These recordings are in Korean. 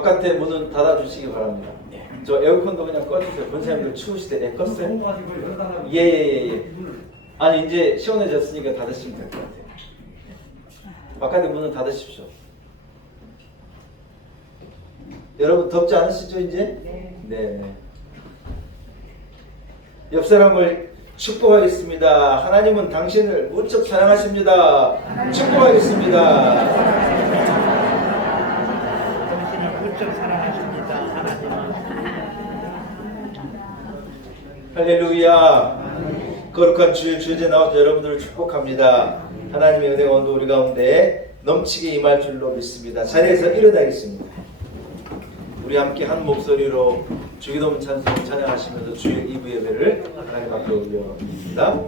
바깥에 문은 닫아주시기 바랍니다. 저 에어컨도 그냥 꺼주세요. 권사님들 추우시대. 껐어요? 예예예. 아니 이제 시원해졌으니까 닫으시면 될 것 같아요. 바깥에 문은 닫으십시오. 여러분 덥지 않으시죠 이제? 네. 옆 사람을 축복하겠습니다. 하나님은 당신을 무척 사랑하십니다. 축복하겠습니다. 당신을 무척 사랑하십니다. 하나님은. 할렐루야. 거룩한 주일 주제 나오신 여러분들을 축복합니다. 하나님의 은혜가 오늘 우리 가운데 넘치게 임할 줄로 믿습니다. 자리에서 일어나겠습니다. 우리 함께 한 목소리로 주기도문 찬송 찬양하시면서 주일 2부 예배를 하나님 앞에 올려드립니다.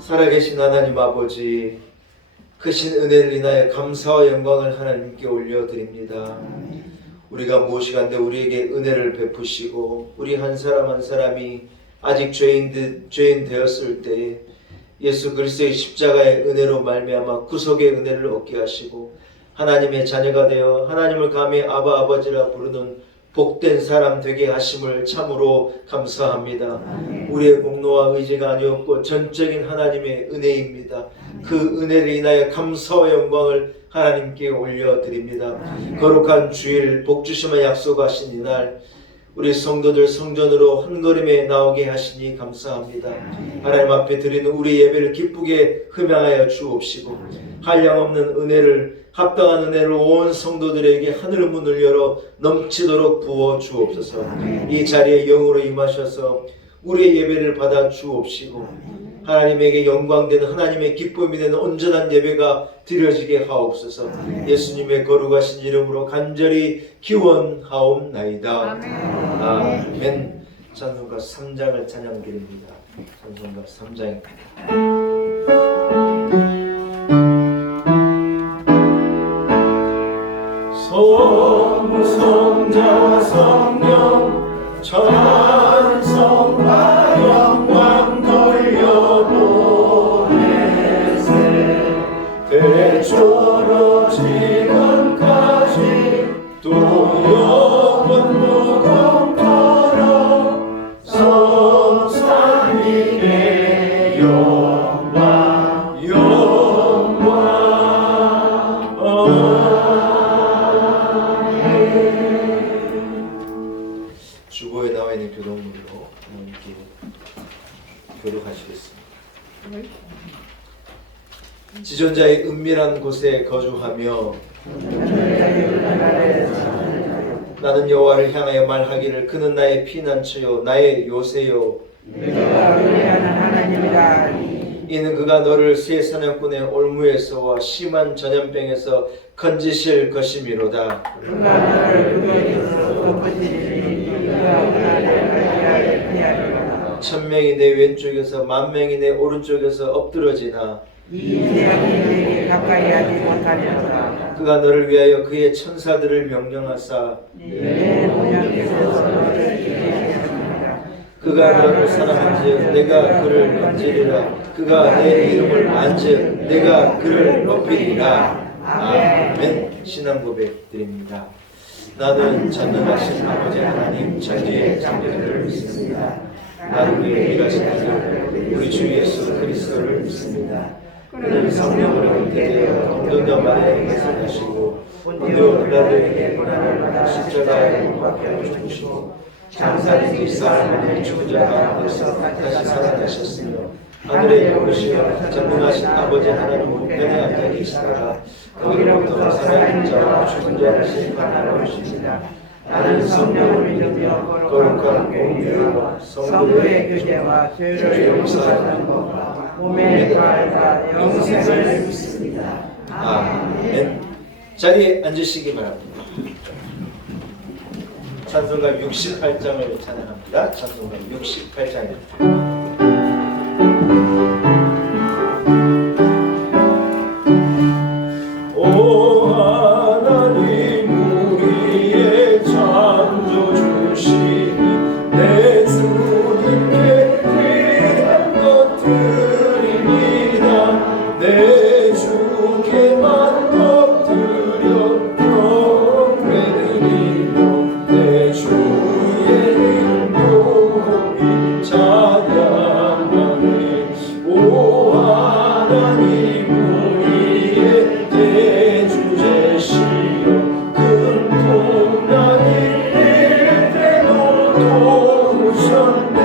살아계신 하나님 아버지, 크신 은혜를 인하여 감사와 영광을 하나님께 올려드립니다. 우리가 무엇이간데 우리에게 은혜를 베푸시고 우리 한 사람 한 사람이 아직 죄인 되었을 때에 예수 그리스도의 십자가의 은혜로 말미암아 구속의 은혜를 얻게 하시고 하나님의 자녀가 되어 하나님을 감히 아바 아버지라 부르는 복된 사람 되게 하심을 참으로 감사합니다. 우리의 공로와 의지가 아니었고 전적인 하나님의 은혜입니다. 그 은혜를 인하여 감사와 영광을 하나님께 올려드립니다. 거룩한 주일 복주심을 약속하신 이날 우리 성도들 성전으로 한 걸음에 나오게 하시니 감사합니다. 하나님 앞에 드리는 우리 예배를 기쁘게 흠양하여 주옵시고 한량없는 은혜를 합당한 은혜를 온 성도들에게 하늘 문을 열어 넘치도록 부어 주옵소서. 이 자리에 영으로 임하셔서 우리의 예배를 받아 주옵시고 하나님에게 영광되는 하나님의 기쁨이 되는 온전한 예배가 드려지게 하옵소서. 예수님의 거룩하신 이름으로 간절히 기원하옵나이다. 아멘. 찬송가 3장을 찬양드립니다. 찬송가 3장입니다. 성자와 성령 찬송과 영광 돌려보내세 대초로 지금까지 또 영원 무궁토록 성삼위의 영광 주보에 나와 있는 교독문으로 함께 교독하시겠습니다. 지존자의 은밀한 곳에 거주하며 나는 여호와를 향하여 말하기를 그는 나의 피난처요 나의 요새요 이는 그가 너를 새 사냥꾼의 올무에서와 심한 전염병에서 건지실 것이미로다. 천명이 내 왼쪽에서 만명이 내 오른쪽에서 엎드러지나 이 재앙이 내게 가까이 하지 못하리로다. 그가 너를 위하여 그의 천사들을 명령하사 내 모양에서 너를 지키겠습니다. 그가 너를 사랑한즉 내가 그를 건지리라. 그가 내 이름을 안즉 내가 그를 높이리라. 아멘. 신앙 고백 드립니다. 나는 전능하신 아버지 하나님 천지의 창조주를 믿습니다. 나를 위해 일하신 아들 우리 주 예수 그리스도를 믿습니다. 그는 성령으로 잉태되어 동정녀 마리아에게서 나시고 본디오 빌라도에게 고난을 받아 십자가에 못 박혀 죽으시고 장사된 지 사람의 죽은 자 가운데서 다시 살아나셨으며 하늘에 오르시어 전능하신 아버지 하나님 우편에 앉아 계시다가 거기로부터 살아있는 자와 죽은 자를 심판하러 오십니다. 나는 성령을 믿으며 거룩한 공의와 성도의 교제와 죄를 용서하는 것과 몸의 부활과 영생을 믿습니다. 아멘. 자리에 앉으시기 바랍니다. 찬송가 68장을 찬양합니다. 찬송가 68장입니다. 오 하나님 우리의 창조주시니 내 주님께 귀한 것 드립니다. 내 주께만 것 드려 경배드리며 내 주의 이름 높이 찬양하네. 오 하나님 우리의 대주제시여 큰 풍랑이 일때도 도우셨네.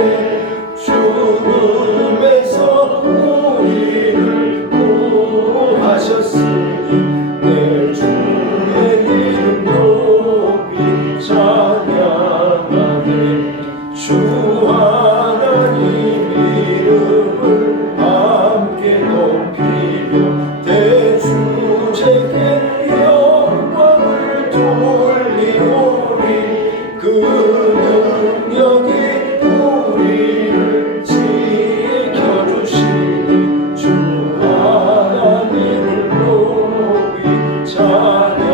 죽음에서 우리를 구하셨으니 내 주의 이름 높이 찬양하네. 주 하나님 이름을 함께 높이며 대주제께 영광을 돌리오리. 그 능력이 우리를 지켜주시니 주 하나님을 높이 찬양하네.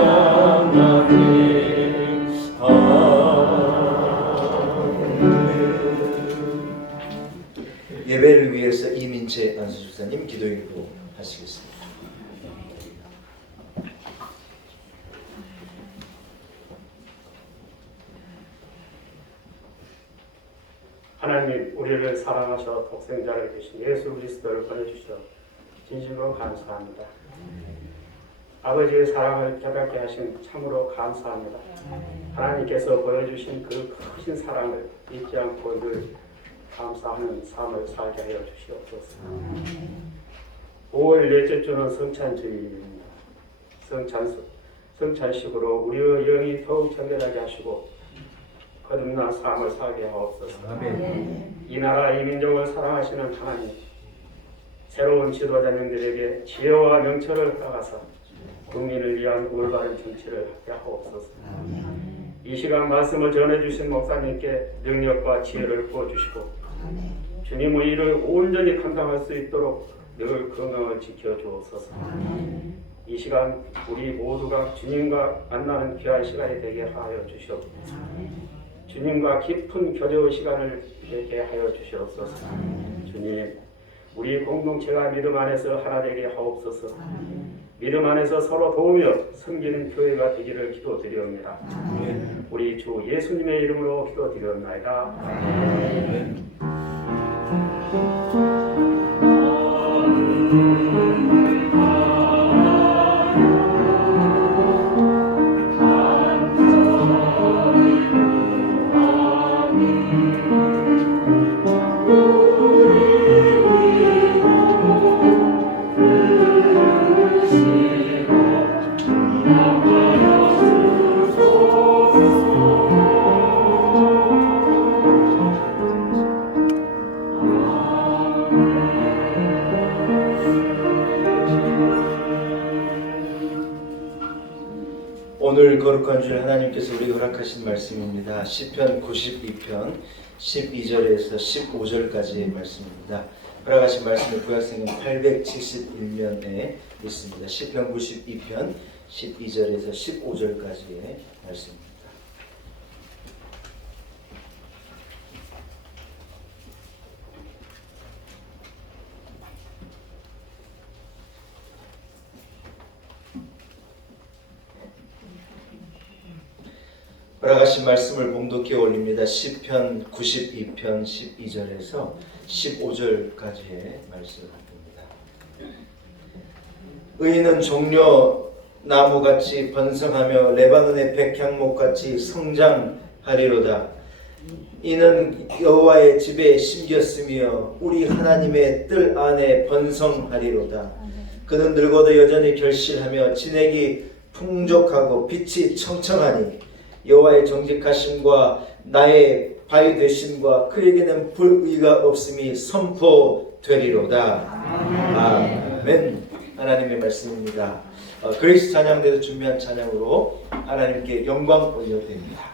예배를 위해서 이민채 안수집사님 기도인도 하시겠습니다. 하나님, 우리를 사랑하셔 독생자를 주신 예수 그리스도를 보내주셔 진심으로 감사합니다. 아버지의 사랑을 깨닫게 하신 참으로 감사합니다. 하나님께서 보여주신 그 크신 사랑을 잊지 않고 늘 감사하는 삶을 살게 하여 주시옵소서. 5월 넷째 주는 성찬주일입니다. 성찬식으로 우리의 영이 더욱 정결하게 하시고 거듭난 삶을 살게 하옵소서. 아멘. 이 나라 이 민족을 사랑하시는 하나님, 새로운 지도자님들에게 지혜와 명철을 허락하사 국민을 위한 올바른 정치를 하게 하옵소서. 이 시간 말씀을 전해주신 목사님께 능력과 지혜를 부어주시고 주님의 일을 온전히 감당할 수 있도록 늘 건강을 지켜주옵소서. 이 시간 우리 모두가 주님과 만나는 귀한 시간이 되게 하여 주시옵소서. 주님과 깊은 교제의 시간을 되게 하여 주시옵소서. 주님, 우리 공동체가 믿음 안에서 하나 되게 하옵소서. 믿음 안에서 서로 도우며 섬기는 교회가 되기를 기도드리옵니다. 우리 주 예수님의 이름으로 기도드리옵나이다. 오늘 거룩한 주일 하나님께서 우리에게 허락하신 말씀입니다. 시편 92편 12절에서 15절까지의 말씀입니다. 허락하신 말씀을 구약성경 871면에 있습니다. 시편 92편 12절에서 15절까지의 말씀입니다. 허락하신 말씀을 봉독해 올립니다. 시편 92편 12절에서 15절까지의 말씀입니다. 의인은 종려 나무같이 번성하며 레바논의 백향목같이 성장하리로다. 이는 여호와의 집에 심겼으며 우리 하나님의 뜰 안에 번성하리로다. 그는 늙어도 여전히 결실하며 진액이 풍족하고 빛이 청청하니 여호와의 정직하심과 나의 바위 되심과 그에게는 불의가 없음이 선포되리로다. 아멘. 하나님의 말씀입니다. 그리스 찬양대에서 준비한 찬양으로 하나님께 영광 올려드립니다.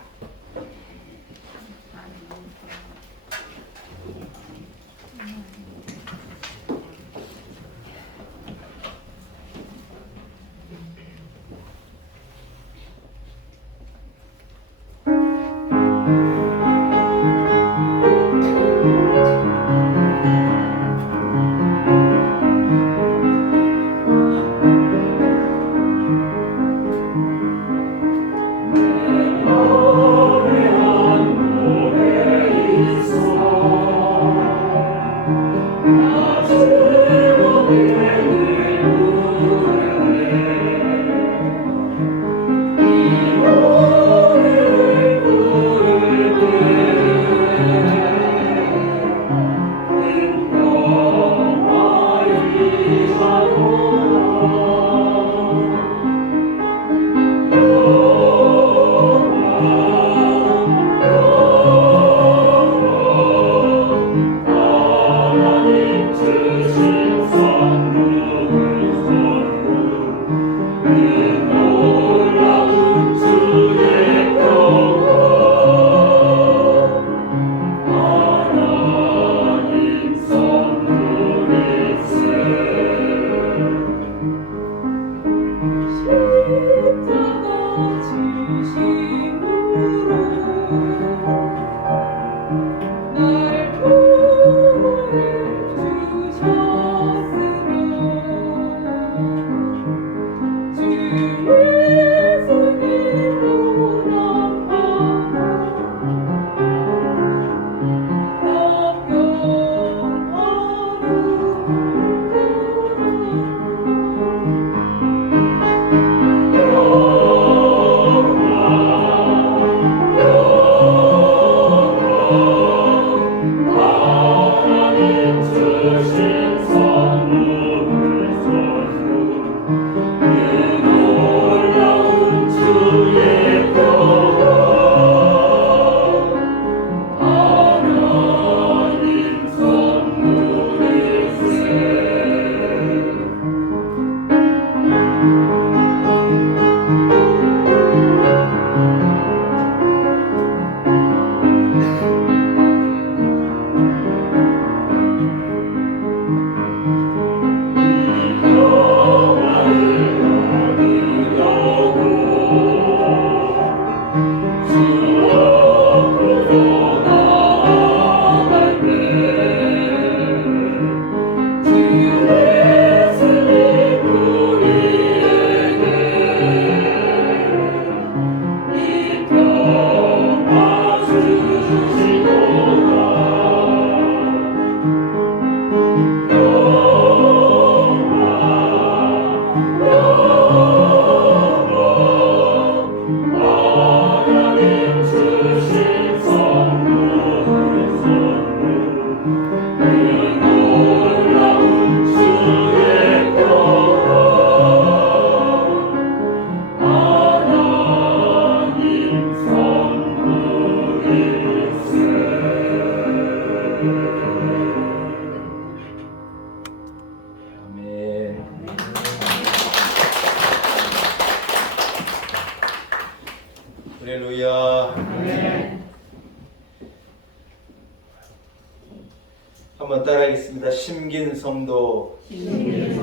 한번 따라하겠습니다. 심긴 성도. 네,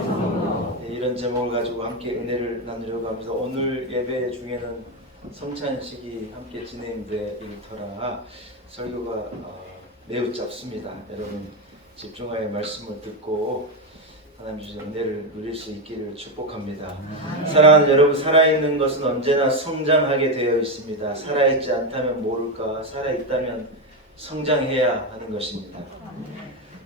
이런 제목을 가지고 함께 은혜를 나누려고 합니다. 오늘 예배 중에는 성찬식이 함께 진행될 일터라 설교가 매우 짧습니다. 여러분 집중하여 말씀을 듣고 하나님 주신 은혜를 누릴 수 있기를 축복합니다. 사랑하는 여러분, 살아있는 것은 언제나 성장하게 되어 있습니다. 살아있지 않다면 모를까, 살아있다면 성장해야 하는 것입니다.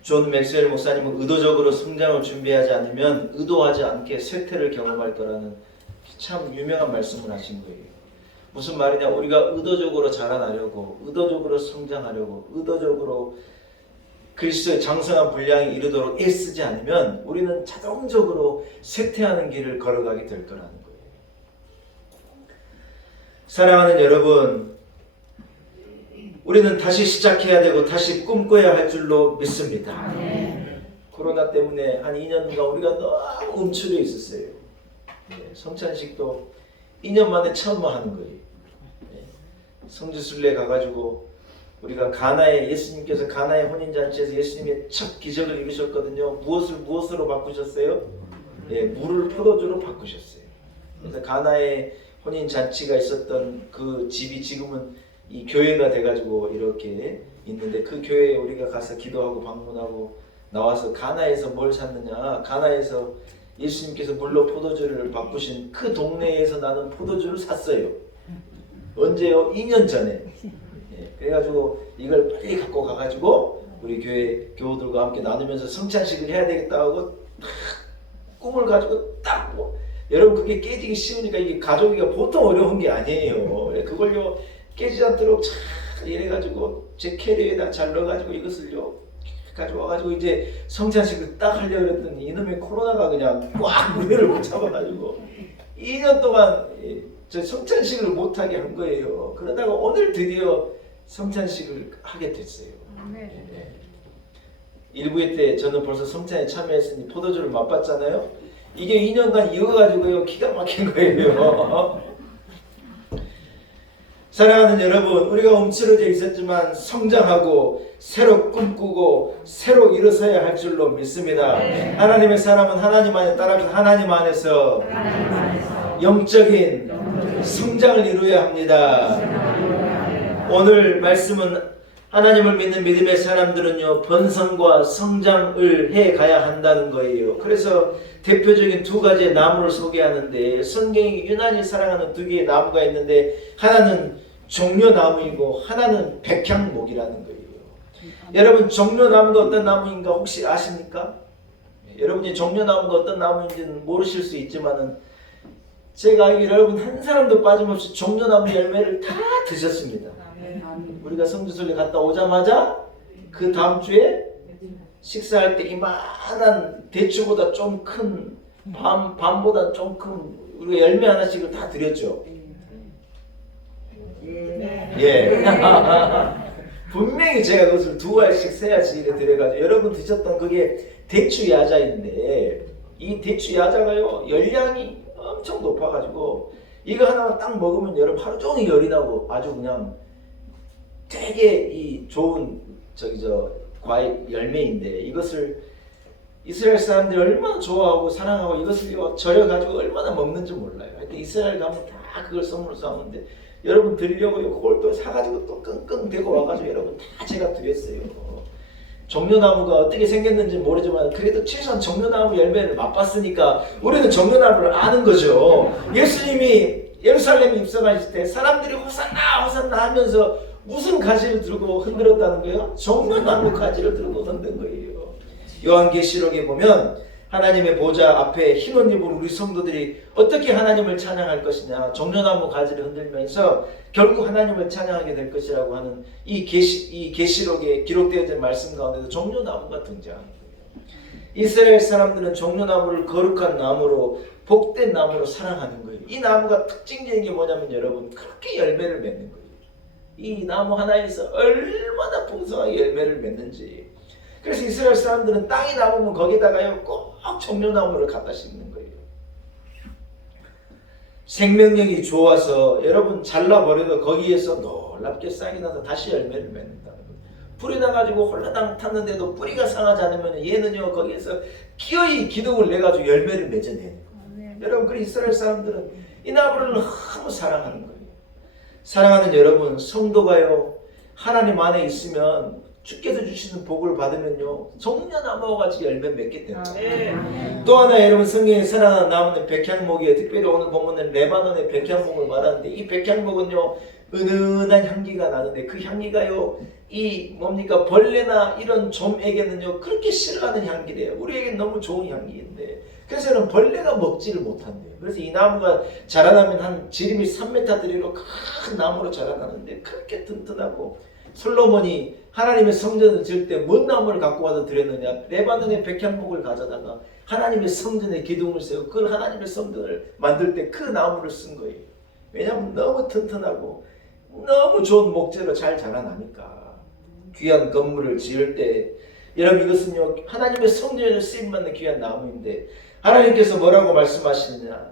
존 맥스웰 목사님은 의도적으로 성장을 준비하지 않으면 의도하지 않게 쇠퇴를 경험할 거라는 참 유명한 말씀을 하신 거예요. 무슨 말이냐, 우리가 의도적으로 자라나려고, 의도적으로 성장하려고, 의도적으로 그리스도의 장성한 분량이 이르도록 애쓰지 않으면 우리는 자동적으로 쇠퇴하는 길을 걸어가게 될 거라는 거예요. 사랑하는 여러분, 우리는 다시 시작해야 되고 다시 꿈꿔야 할 줄로 믿습니다. 코로나 때문에 한 2년간 우리가 너무 움츠려 있었어요. 성찬식도 2년 만에 처음 하는 거예요. 성지순례 가가지고 우리가 가나에, 예수님께서 가나의 혼인잔치에서 예수님의 첫 기적을 이루셨거든요. 무엇으로 바꾸셨어요? 물을 포도주로 바꾸셨어요. 그래서 가나의 혼인잔치가 있었던 그 집이 지금은 이 교회가 돼가지고 이렇게 있는데, 그 교회에 우리가 가서 기도하고 방문하고 나와서 가나에서 뭘 샀느냐, 가나에서 예수님께서 물로 포도주를 바꾸신 그 동네에서 나는 포도주를 샀어요. 언제요? 2년 전에. 그래가지고 이걸 빨리 갖고 가가지고 우리 교회 교우들과 함께 나누면서 성찬식을 해야 되겠다 하고 꿈을 가지고 딱 여러분, 그게 깨지기 쉬우니까 이게 가져오기가 보통 어려운 게 아니에요. 그걸요 깨지지 않도록 잘 이래가지고 제 캐리어에다 잘 넣어가지고 이것을요 가져와가지고 이제 성찬식을 딱 하려고 했더니 이놈의 코로나가 그냥 꽉 우리를 못 잡아가지고 2년 동안 저 성찬식을 못하게 한 거예요. 그러다가 오늘 드디어 성찬식을 하게 됐어요. 일부회 때 저는 벌써 성찬에 참여했으니 포도주를 맛봤잖아요. 이게 2년간 이어가지고요 기가 막힌 거예요. 사랑하는 여러분, 우리가 움츠러져 있었지만 성장하고 새로 꿈꾸고 새로 일어서야 할 줄로 믿습니다. 하나님의 사람은 하나님 안에 따라서 하나님 안에서 영적인 성장을 이루어야 합니다. 오늘 말씀은 하나님을 믿는 믿음의 사람들은요 번성과 성장을 해 가야 한다는 거예요. 그래서 대표적인 두 가지의 나무를 소개하는데, 성경이 유난히 사랑하는 두 개의 나무가 있는데, 하나는 종려나무이고 하나는 백향목이라는 거예요. 여러분, 종려나무가 어떤 나무인가 혹시 아십니까? 여러분이 종려나무가 어떤 나무인지는 모르실 수 있지만은, 제가 알기로 여러분 한 사람도 빠짐없이 종려나무 열매를 다 드셨습니다. 우리가 성지순례 갔다 오자마자 그 다음 주에 식사할 때 이만한 대추보다 좀 큰 밤보다 좀 큰 우리가 열매 하나씩을 다 드렸죠. 분명히 제가 그것을 두 알씩 세 알씩 이렇게 드려가지고 여러분 드셨던 그게 대추 야자인데, 이 대추 야자가요 열량이 엄청 높아가지고 이거 하나만 딱 먹으면 여러분 하루 종일 열이 나고 아주 그냥 되게 이 좋은 과일 열매인데, 이것을 이스라엘 사람들이 얼마나 좋아하고 사랑하고 이것을 절여가지고 얼마나 먹는지 몰라요. 하여튼 이스라엘 가면 다 그걸 선물로 사오는데, 여러분 드리려고요 그걸 또 사가지고 또 끙끙 대고 와가지고 여러분 다 제가 드렸어요. 종려나무가 어떻게 생겼는지 모르지만 그래도 최소한 종려나무 열매를 맛봤으니까 우리는 종려나무를 아는 거죠. 예수님이 예루살렘에 입성하실 때 사람들이 호산나 호산나 하면서 무슨 가지를 들고 흔들었다는 거예요? 종려나무 가지를 들고 흔든 거예요. 요한계시록에 보면 하나님의 보좌 앞에 흰 옷 입은 우리 성도들이 어떻게 하나님을 찬양할 것이냐, 종려나무 가지를 흔들면서 결국 하나님을 찬양하게 될 것이라고 하는 이 계시록에 기록되어진 말씀 가운데도 종려나무가 등장하는 거예요. 이스라엘 사람들은 종려나무를 거룩한 나무로, 복된 나무로 사랑하는 거예요. 이 나무가 특징적인 게 뭐냐면 여러분 그렇게 열매를 맺는 거예요. 이 나무 하나에서 얼마나 풍성하게 열매를 맺는지. 그래서 이스라엘 사람들은 땅이 남으면 거기다가요 꼭 종려나무를 갖다 심는 거예요. 생명력이 좋아서 여러분 잘라버려도 거기에서 놀랍게 싹이 나서 다시 열매를 맺는다는 거예요. 불에다 가지고 홀라당 탔는데도 뿌리가 상하지 않으면 얘는요 거기에서 기어이 기둥을 내가지고 열매를 맺어내는 거예요. 여러분, 그 이스라엘 사람들은 이 나무를 너무 사랑하는 거예요. 사랑하는 여러분, 성도가요 하나님 안에 있으면 주께서 주시는 복을 받으면요 종려나무와 같이 열매 맺게 됩니다. 또 하나, 여러분, 성경에 사랑하는 나무는 백향목이에요. 특별히 오늘 본문은 레바논의 백향목을 말하는데, 이 백향목은요 은은한 향기가 나는데, 그 향기가요 이 뭡니까 벌레나 이런 좀에게는요 그렇게 싫어하는 향기래요. 우리에겐 너무 좋은 향기인데, 그래서 여러분 벌레가 먹지를 못한대요. 그래서 이 나무가 자라나면 한 지름이 3m 들이로 큰 나무로 자라나는데 그렇게 튼튼하고, 솔로몬이 하나님의 성전을 지을 때 뭔 나무를 갖고 와서 드렸느냐? 레바논의 백향목을 가져다가 하나님의 성전에 기둥을 세우고 그 하나님의 성전을 만들 때 그 나무를 쓴 거예요. 왜냐하면 너무 튼튼하고 너무 좋은 목재로 잘 자라나니까. 귀한 건물을 지을 때, 여러분, 이것은요 하나님의 성전에 쓰임받는 귀한 나무인데, 하나님께서 뭐라고 말씀하시느냐?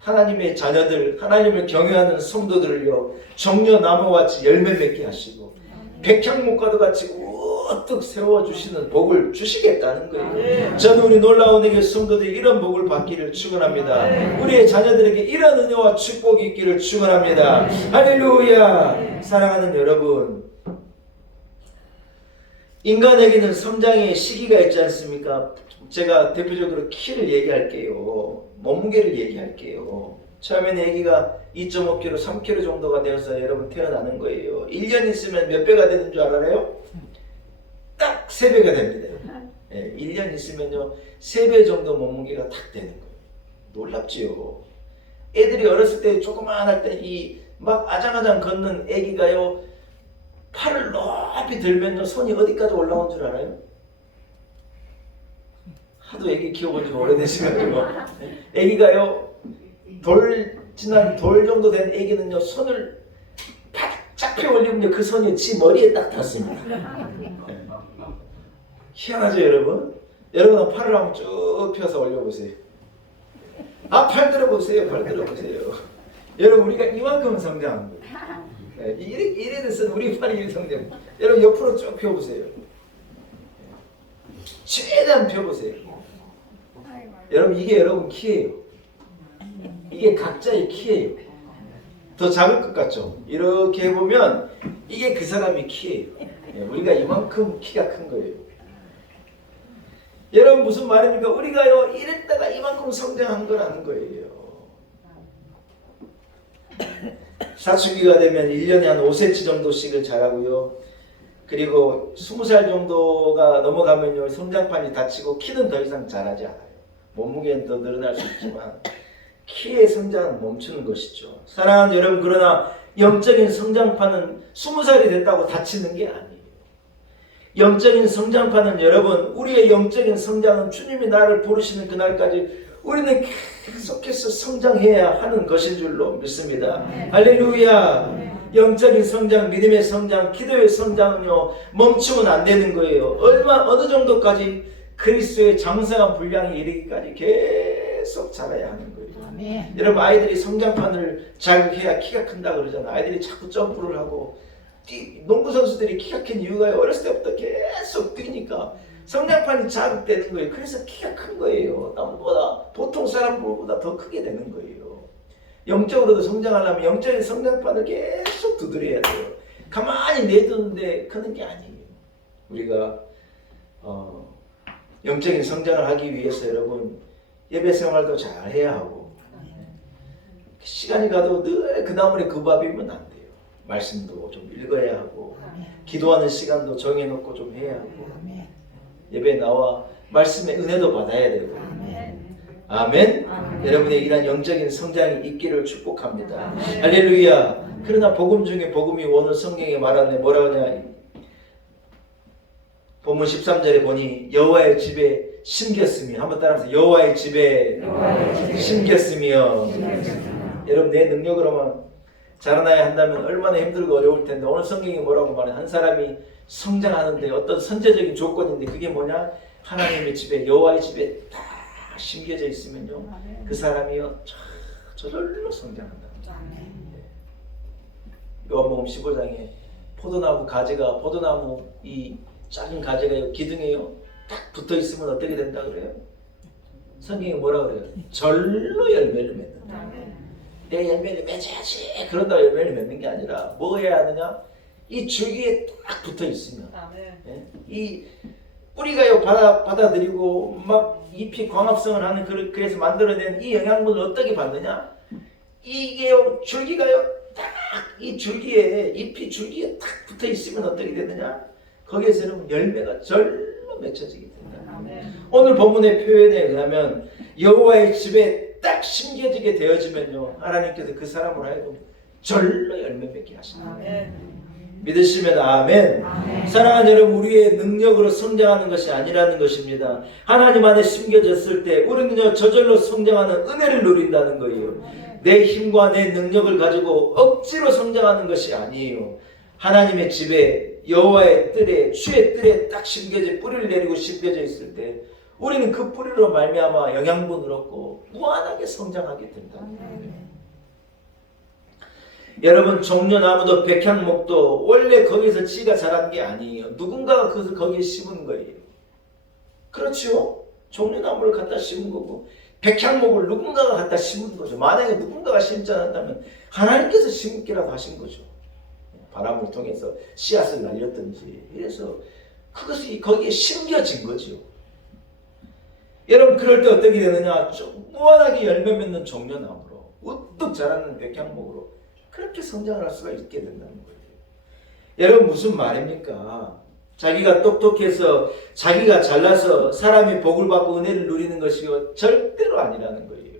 하나님의 자녀들, 하나님을 경외하는 성도들을요 종려나무와 같이 열매 맺게 하시고 백향목과도 같이 우뚝 세워주시는 복을 주시겠다는 거예요. 저는 우리 놀라운 에게 성도들이 이런 복을 받기를 축원합니다. 우리의 자녀들에게 이런 은혜와 축복이 있기를 축원합니다. 할렐루야. 사랑하는 여러분, 인간에게는 성장의 시기가 있지 않습니까? 제가 대표적으로 키를 얘기할게요. 몸무게를 얘기할게요. 처음에는 아기가 2.5kg, 3kg 정도가 되어서 여러분 태어나는 거예요. 1년 있으면 몇 배가 되는 줄 알아요? 딱 3배가 됩니다. 1년 있으면요 3배 정도 몸무게가 딱 되는 거예요. 놀랍지요. 애들이 어렸을 때 조그만할 때 이 막 아장아장 걷는 아기가요 팔을 높이 들면요 손이 어디까지 올라온 줄 알아요? 하도 애기 키워본 지가 오래되셔가지고 애기가요 지난 돌 정도 된 애기는요 손을 바짝 펴 올리면 그 손이 지 머리에 딱 닿습니다. 희한하죠 여러분? 여러분 팔을 한번 쭉 펴서 올려보세요. 팔 들어보세요. 팔 들어보세요. 여러분, 우리가 이만큼 성장한 거예요. 이래 됐으면 우리 팔이 이렇게 성장. 여러분 옆으로 쭉 펴보세요. 최대한 펴보세요. 여러분, 이게 여러분 키예요. 이게 각자의 키예요. 더 작을 것 같죠? 이렇게 해보면 이게 그 사람의 키예요. 우리가 이만큼 키가 큰 거예요. 여러분, 무슨 말입니까? 우리가요 이랬다가 이만큼 성장한 거라는 거예요. 사춘기가 되면 1년에 한 5cm 정도씩을 자라고요. 그리고 20살 정도가 넘어가면요 성장판이 닫히고 키는 더 이상 자라지 않아요. 몸무게는 더 늘어날 수 있지만 키의 성장은 멈추는 것이죠. 사랑하는 여러분, 그러나 영적인 성장판은 20살이 됐다고 닫히는 게 아니에요. 영적인 성장판은 여러분, 우리의 영적인 성장은 주님이 나를 부르시는 그날까지 우리는 계속해서 성장해야 하는 것인 줄로 믿습니다. 할렐루야. 영적인 성장, 믿음의 성장, 기도의 성장은요 멈추면 안 되는 거예요. 어느 정도까지 그리스도의 장성한 분량이 이르기까지 계속 자라야 하는 거예요. 여러분, 아이들이 성장판을 자극해야 키가 큰다 그러잖아요. 아이들이 자꾸 점프를 하고 농구 선수들이 키가 큰 이유가 어렸을 때부터 계속 뛰니까 성장판이 자극되는 거예요. 그래서 키가 큰 거예요. 남보다, 보통 사람보다 더 크게 되는 거예요. 영적으로도 성장하려면 영적인 성장판을 계속 두드려야 돼요. 가만히 내두는데 크는 게 아니에요. 우리가 영적인 성장을 하기 위해서 여러분 예배 생활도 잘 해야 하고, 시간이 가도 늘 그 나물에 그 밥이면 안 돼요. 말씀도 좀 읽어야 하고, 기도하는 시간도 정해놓고 좀 해야 하고, 예배에 나와 말씀의 은혜도 받아야 되고. 아멘. 여러분의 이런 영적인 성장이 있기를 축복합니다. 할렐루야. 그러나 복음 중에 복음이 오늘 성경에 말하네. 뭐라 하냐? 본문 13절에 보니 여호와의 집에 심겼으며, 한번 따라하세요. 여호와의 집에 심겼으며. 여러분, 내 능력으로만 자라나야 한다면 얼마나 힘들고 어려울 텐데, 오늘 성경이 뭐라고 말해? 한 사람이 성장하는데 어떤 선제적인 조건인데, 그게 뭐냐? 하나님의 집에, 여호와의 집에 딱 심겨져 있으면요 그 사람이요 저절로 성장한다. 요한복음 15장에 포도나무 가지가 포도나무 이 작은 가지가 기둥에요 딱 붙어 있으면 어떻게 된다 그래요? 성경이 뭐라 그래요? 절로 열매를 맺는다. 내 열매를 맺어야지. 그러다 열매를 맺는 게 아니라 뭐 해야 하느냐? 이 줄기에 딱 붙어 있으면 예? 이 뿌리가요 받아들이고 막 잎이 광합성을 하는 그래서 만들어낸 이 영양분을 어떻게 받느냐? 이게요 줄기가요 딱 이 줄기에 잎이 줄기에 딱 붙어 있으면 어떻게 되느냐? 거기에서는 열매가 절로 맺혀지게 된다. 오늘 본문의 표현에 의하면 여호와의 집에 딱 심겨지게 되어지면요 하나님께서 그 사람을 하여금 절로 열매 맺게 하신다. 믿으시면 아멘. 사랑하는 여러분, 우리의 능력으로 성장하는 것이 아니라는 것입니다. 하나님 안에 심겨졌을 때 우리는요 저절로 성장하는 은혜를 누린다는 거예요. 내 힘과 내 능력을 가지고 억지로 성장하는 것이 아니에요. 하나님의 집에 여호와의 뜰에 주의 뜰에 딱 심겨져 뿌리를 내리고 심겨져 있을 때 우리는 그 뿌리로 말미암아 영양분을 얻고 무한하게 성장하게 된다. 여러분, 종려나무도 백향목도 원래 거기서 지가 자란 게 아니에요. 누군가가 그것을 거기에 심은 거예요. 그렇죠? 종려나무를 갖다 심은 거고 백향목을 누군가가 갖다 심은 거죠. 만약에 누군가가 심지 않았다면 하나님께서 심기라도 하신 거죠. 바람을 통해서 씨앗을 날렸든지 이래서 그것이 거기에 심겨진 거죠. 여러분, 그럴 때 어떻게 되느냐? 무한하게 열매 맺는 종려나무로 우뚝 자라는 백향목으로 그렇게 성장을 할 수가 있게 된다는 거예요. 여러분, 무슨 말입니까? 자기가 똑똑해서 자기가 잘나서 사람이 복을 받고 은혜를 누리는 것이요 절대로 아니라는 거예요.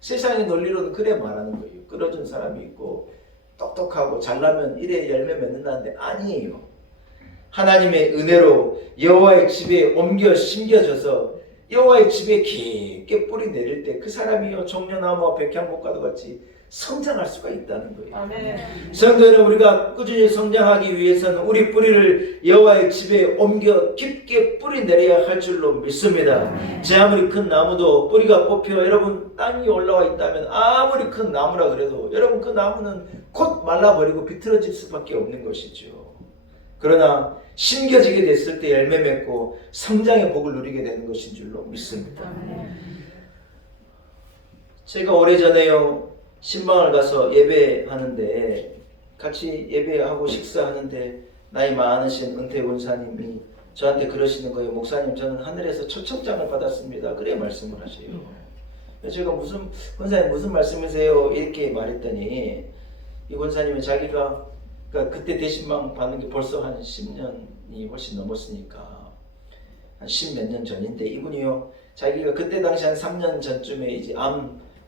세상의 논리로는 그래 말하는 거예요. 끌어준 사람이 있고 똑똑하고 잘나면 이래 열매 맺는다는데 아니에요. 하나님의 은혜로 여호와의 집에 옮겨 심겨져서 여호와의 집에 깊게 뿌리 내릴 때 그 사람이요 종려나무와 백향목과도 같이 성장할 수가 있다는 거예요. 아멘. 성도 여러분, 우리가 꾸준히 성장하기 위해서는 우리 뿌리를 여호와의 집에 옮겨 깊게 뿌리 내려야 할 줄로 믿습니다. 제 아무리 큰 나무도 뿌리가 뽑혀 여러분 땅 위에 올라와 있다면 아무리 큰 나무라 그래도 여러분 그 나무는 곧 말라버리고 비틀어질 수밖에 없는 것이죠. 그러나 심겨지게 됐을 때 열매 맺고 성장의 복을 누리게 되는 것인 줄로 믿습니다. 제가 오래전에요 신방을 가서 예배하는데 같이 예배하고 식사하는데 나이 많으신 은퇴 권사님이 저한테 그러시는 거예요. 목사님, 저는 하늘에서 초청장을 받았습니다. 그래 말씀을 하세요. 제가 권사님 무슨 말씀이세요? 이렇게 말했더니 이 권사님은 자기가 그러니까 그때 대신방 받는 게 벌써 한 10년이 훨씬 넘었으니까 한 10몇 년 전인데 이분이요 자기가 그때 당시 한 3년 전쯤에 이제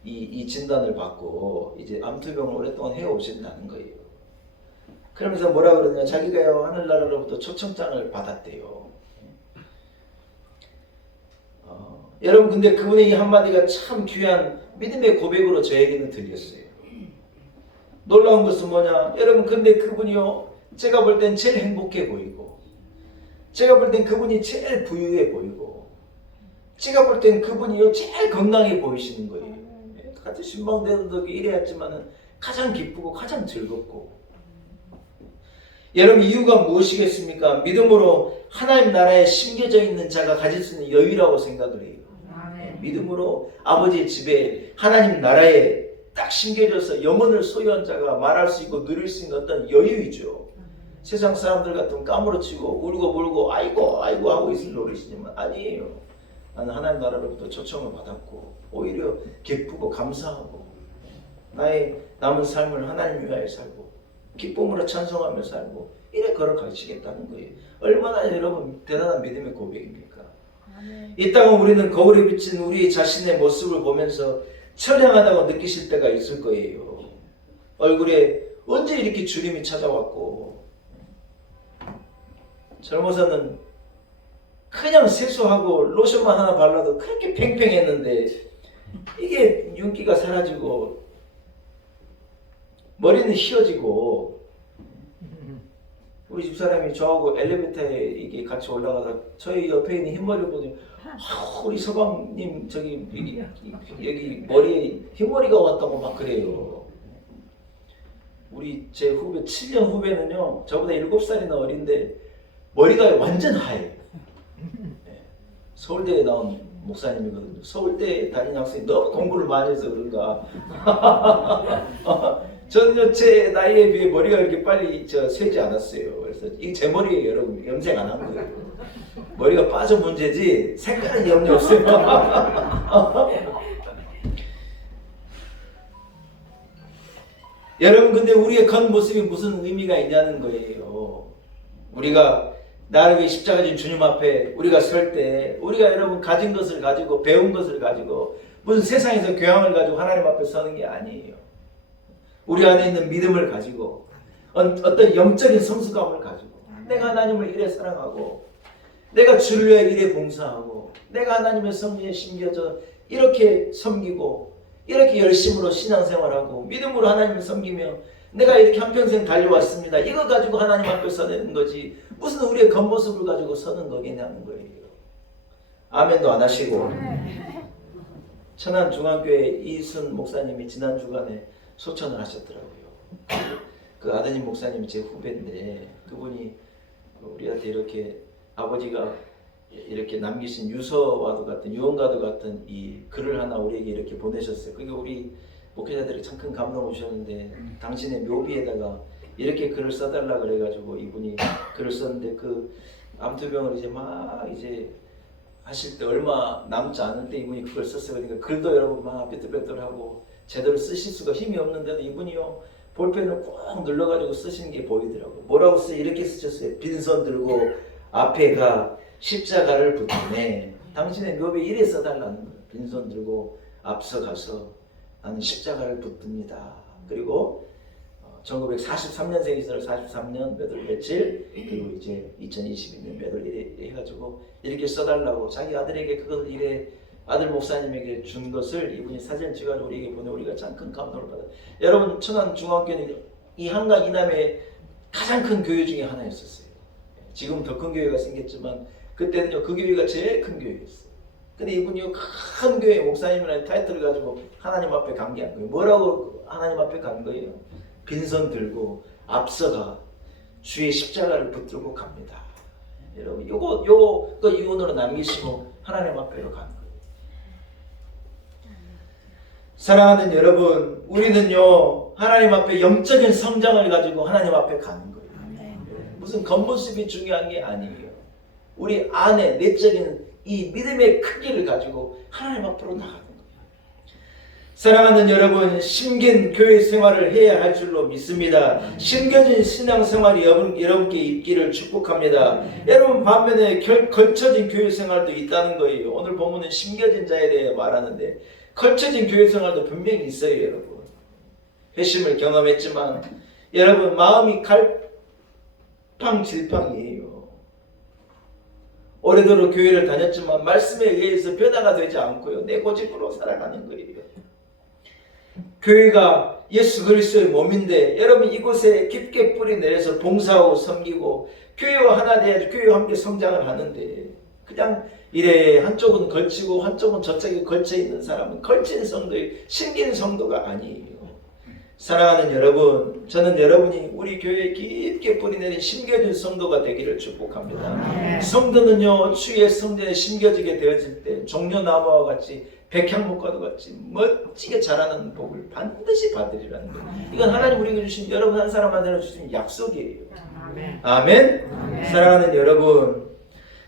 이 진단을 받고 이제 암투병을 오랫동안 해오신다는 거예요. 그러면서 뭐라 그러냐, 자기가요 하늘나라로부터 초청장을 받았대요. 여러분, 근데 그분의 이 한마디가 참 귀한 믿음의 고백으로 저에게는 들렸어요. 놀라운 것은 뭐냐, 여러분, 근데 그분이요 제가 볼 땐 제일 행복해 보이고 제가 볼 땐 그분이 제일 부유해 보이고 제가 볼 땐 그분이요 제일 건강해 보이시는 거예요. 같은 신방대도 이래야지만은 가장 기쁘고 가장 즐겁고. 여러분, 이유가 무엇이겠습니까? 믿음으로 하나님 나라에 심겨져 있는 자가 가질 수 있는 여유라고 생각을 해요. 믿음으로 아버지의 집에 하나님 나라에 딱 심겨져서 영혼을 소유한 자가 말할 수 있고 누릴 수 있는 어떤 여유이죠. 세상 사람들 같으면 까무러치고 울고 불고 아이고 하고 있을 노릇이지만 아니에요. 나는 하나님 나라로부터 초청을 받았고 오히려 기쁘고 감사하고 나의 남은 삶을 하나님 위하여 살고 기쁨으로 찬송하며 살고 이래 걸어가시겠다는 거예요. 얼마나 여러분 대단한 믿음의 고백입니까? 이 땅은 우리는 거울에 비친 우리 자신의 모습을 보면서 처량하다고 느끼실 때가 있을 거예요. 얼굴에 언제 이렇게 주림이 찾아왔고 젊어서는 그냥 세수하고 로션만 하나 발라도 그렇게 팽팽했는데 이게 윤기가 사라지고 머리는 휘어지고 우리 집사람이 저하고 엘리베이터에 이게 같이 올라가서 저희 옆에 있는 흰머리를 보더니 우리 서방님 저기 여기 머리에 흰머리가 왔다고 막 그래요. 우리 제 후배 7년 후배는요 저보다 7살이나 어린데 머리가 완전 하얘요. 네. 서울대에 나온 목사님이거든요. 서울대에 다니는 학생이 너무 공부를 많이 해서 그런가 저는 제 나이에 비해 머리가 이렇게 빨리 새지 않았어요. 그래서 이게 제 머리예요 여러분. 염색 안 한 거예요. 머리가 빠져 문제지 색깔은 염려 없어요. 여러분 근데 우리의 겉모습이 무슨 의미가 있냐는 거예요. 우리가 나를 십자가 진 주님 앞에 우리가 설 때 우리가 여러분 가진 것을 가지고 배운 것을 가지고 무슨 세상에서 교양을 가지고 하나님 앞에 서는 게 아니에요. 우리 안에 있는 믿음을 가지고 어떤 영적인 성숙감을 가지고 내가 하나님을 이래 사랑하고 내가 주를 위해 이래 봉사하고 내가 하나님의 섭리에 심겨져 이렇게 섬기고 이렇게 열심으로 신앙생활하고 믿음으로 하나님을 섬기며 내가 이렇게 한평생 달려왔습니다. 이거 가지고 하나님 앞에 서는 거지 무슨 우리의 겉모습을 가지고 서는 거겠냐는 거예요. 아멘도 안 하시고 천안중앙교회 이순 목사님이 지난 주간에 소천을 하셨더라고요. 그 아드님 목사님이 제 후배인데 그분이 우리한테 이렇게 아버지가 이렇게 남기신 유서와도 같은 유언과도 같은 이 글을 하나 우리에게 이렇게 보내셨어요. 그게 우리 목회자들이 참 큰 감동을 주셨는데 당신의 묘비에다가 이렇게 글을 써달라 그래가지고 이분이 글을 썼는데 그 암투병을 이제 하실 때 얼마 남지 않을 때 이분이 그걸 썼어요. 그러니까 글도 여러분 막 삐뚤빼뚤하고 제대로 쓰실 수가 힘이 없는데도 이분이요 볼펜을 꼭 눌러가지고 쓰시는 게 보이더라고요. 뭐라고 쓰 이렇게 쓰셨어요. 빈손 들고 앞에가 십자가를 붙드네. 당신의 묘비에 이래 써달라는 거예요. 빈손 들고 앞서가서 나는 십자가를 붙듭니다. 그리고 1943년생이시더라고요. 43년 몇 월 며칠 그리고 이제 2022년 몇 월 이래 해가지고 이렇게 써달라고 자기 아들에게 그것을 이래 아들 목사님에게 준 것을 이분이 사진 찍어서 우리에게 보내 우리가 참 큰 감동을 받아요. 여러분 천안중앙교회는 이 한강 이남의 가장 큰 교회 중에 하나였었어요. 지금 더 큰 교회가 생겼지만 그때는요 그 교회가 제일 큰 교회였어요. 근데 이분이 큰 교회 목사님이라는 타이틀을 가지고 하나님 앞에 간 게 아니고요. 뭐라고 하나님 앞에 간 거예요? 빈손 들고 앞서가 주의 십자가를 붙들고 갑니다. 여러분 요거 이혼으로 남기시고 하나님 앞에로 간 거예요. 사랑하는 여러분, 우리는요 하나님 앞에 영적인 성장을 가지고 하나님 앞에 가는 거예요. 무슨 겉모습이 중요한 게 아니에요. 우리 안에 내적인 이 믿음의 크기를 가지고 하나님 앞으로 나가는 거예요. 사랑하는 여러분, 심긴 교회 생활을 해야 할 줄로 믿습니다. 심겨진 신앙생활이 여러분께 있기를 축복합니다. 여러분 반면에 걸쳐진 교회 생활도 있다는 거예요. 오늘 본문은 심겨진 자에 대해 말하는데 걸쳐진 교회 생활도 분명히 있어요. 여러분 회심을 경험했지만 여러분 마음이 갈팡질팡이에요. 오래도록 교회를 다녔지만 말씀에 의해서 변화가 되지 않고요. 내 고집으로 살아가는 거예요. 교회가 예수 그리스도의 몸인데 여러분 이곳에 깊게 뿌리 내려서 봉사하고 섬기고 교회와 하나 돼야지 교회와 함께 성장을 하는데 그냥 이래 한쪽은 걸치고 한쪽은 저쪽에 걸쳐있는 사람은 걸친 성도의 심긴 성도가 아니에요. 사랑하는 여러분, 저는 여러분이 우리 교회에 깊게 뿌리내린 심겨진 성도가 되기를 축복합니다. 성도는요 주의 성전에 심겨지게 되어질 때 종려나무와 같이 백향목과도 같이 멋지게 자라는 복을 반드시 받으리라는 거예요. 이건 하나님 우리에게 주신 여러분 한 사람한테 주신 약속이에요. 아멘. 사랑하는 여러분,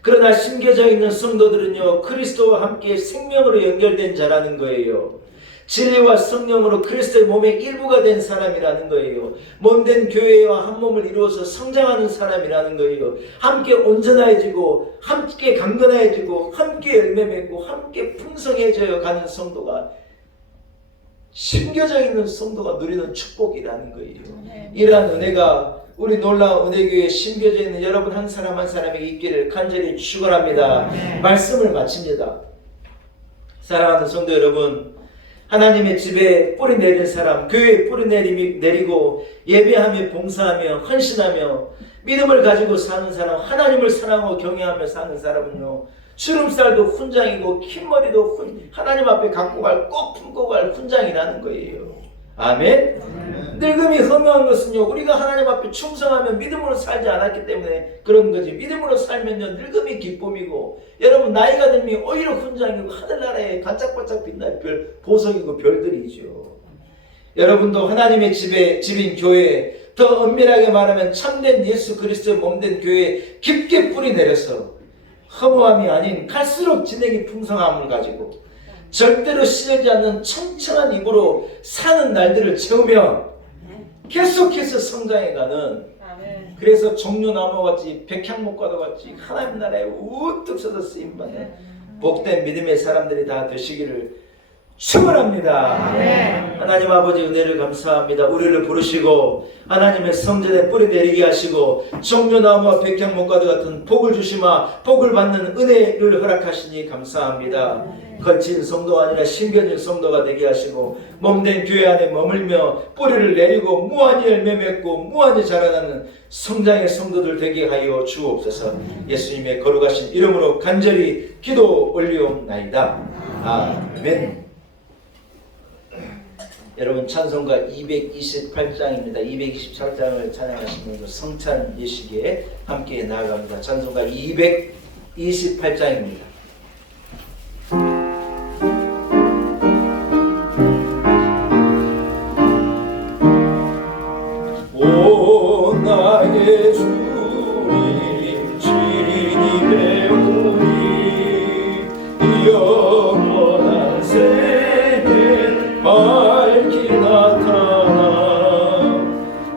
그러나 심겨져 있는 성도들은요 그리스도와 함께 생명으로 연결된 자라는 거예요. 진리와 성령으로 그리스도의 몸의 일부가 된 사람이라는 거예요. 몸된 교회와 한 몸을 이루어서 성장하는 사람이라는 거예요. 함께 온전해지고 함께 강건해지고 함께 열매 맺고 함께 풍성해져 가는 성도가 심겨져 있는 성도가 누리는 축복이라는 거예요. 이러한 은혜가 우리 놀라운 은혜교회에 심겨져 있는 여러분 한 사람 한 사람에게 있기를 간절히 축원합니다. 말씀을 마칩니다. 사랑하는 성도 여러분, 하나님의 집에 뿌리 내린 사람, 교회에 뿌리 내리고 예배하며 봉사하며 헌신하며 믿음을 가지고 사는 사람, 하나님을 사랑하고 경외하며 사는 사람은요 주름살도 훈장이고 흰머리도 하나님 앞에 갖고 갈 꼭 품고 갈 훈장이라는 거예요. 아멘. 늙음이 허무한 것은요, 우리가 하나님 앞에 충성하면 믿음으로 살지 않았기 때문에 그런 거지. 믿음으로 살면요, 늙음이 기쁨이고, 여러분 나이가 들면 오히려 훈장이고 하늘나라에 반짝반짝 빛날 별, 보석이고 별들이죠. 여러분도 하나님의 집인 교회, 더 엄밀하게 말하면 참된 예수 그리스도의 몸된 교회에 깊게 뿌리 내려서 허무함이 아닌 갈수록 진행이 풍성함을 가지고 절대로 실려지 않는 청청한 입으로 사는 날들을 채우며 계속해서 성장해가는, 그래서 종려나무같이 백향목과도 같이 하나님 나라에 우뚝 서서 쓰임받는 복된 믿음의 사람들이 다 되시기를 축원합니다. 하나님 아버지 은혜를 감사합니다. 우리를 부르시고 하나님의 성전에 뿌리 내리게 하시고 종려나무와 백향목과도 같은 복을 주시마 복을 받는 은혜를 허락하시니 감사합니다. 거친 성도가 아니라 신겨진 성도가 되게 하시고 몸된 교회 안에 머물며 뿌리를 내리고 무한히 열매 맺고 무한히 자라나는 성장의 성도들 되게 하여 주옵소서. 예수님의 거룩하신 이름으로 간절히 기도 올리옵나이다. 아멘. 여러분 찬송가 228장입니다. 224장을 찬양하시면서 성찬 예식에 함께 나아갑니다. 찬송가 228장입니다. 오 나의 주님 진입의 우리 영원한 세계 밝히 나타나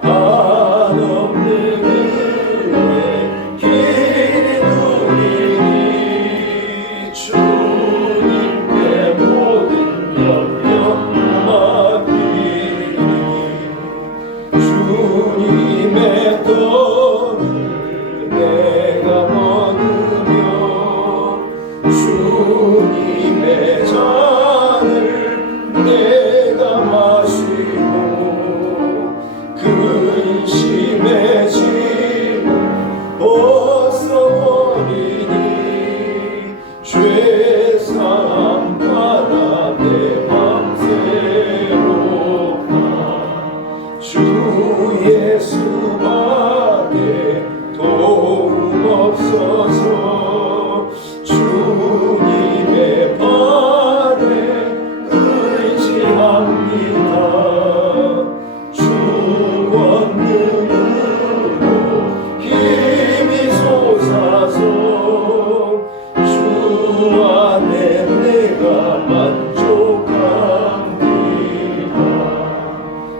한없는 은혜 길이 누리니 주님께 모든 영역 맡기니 주님의 떡을 내가 먹으며 주님의 잔을 내가 마시고 근심의 짐을 벗어버리니 죄사함 받아 내 맘 새롭다. 주 예수밖에 도움 없어서 주님의 발에 의지합니다. 주 권능으로 힘이 솟아서 주 안에 내가 만족합니다.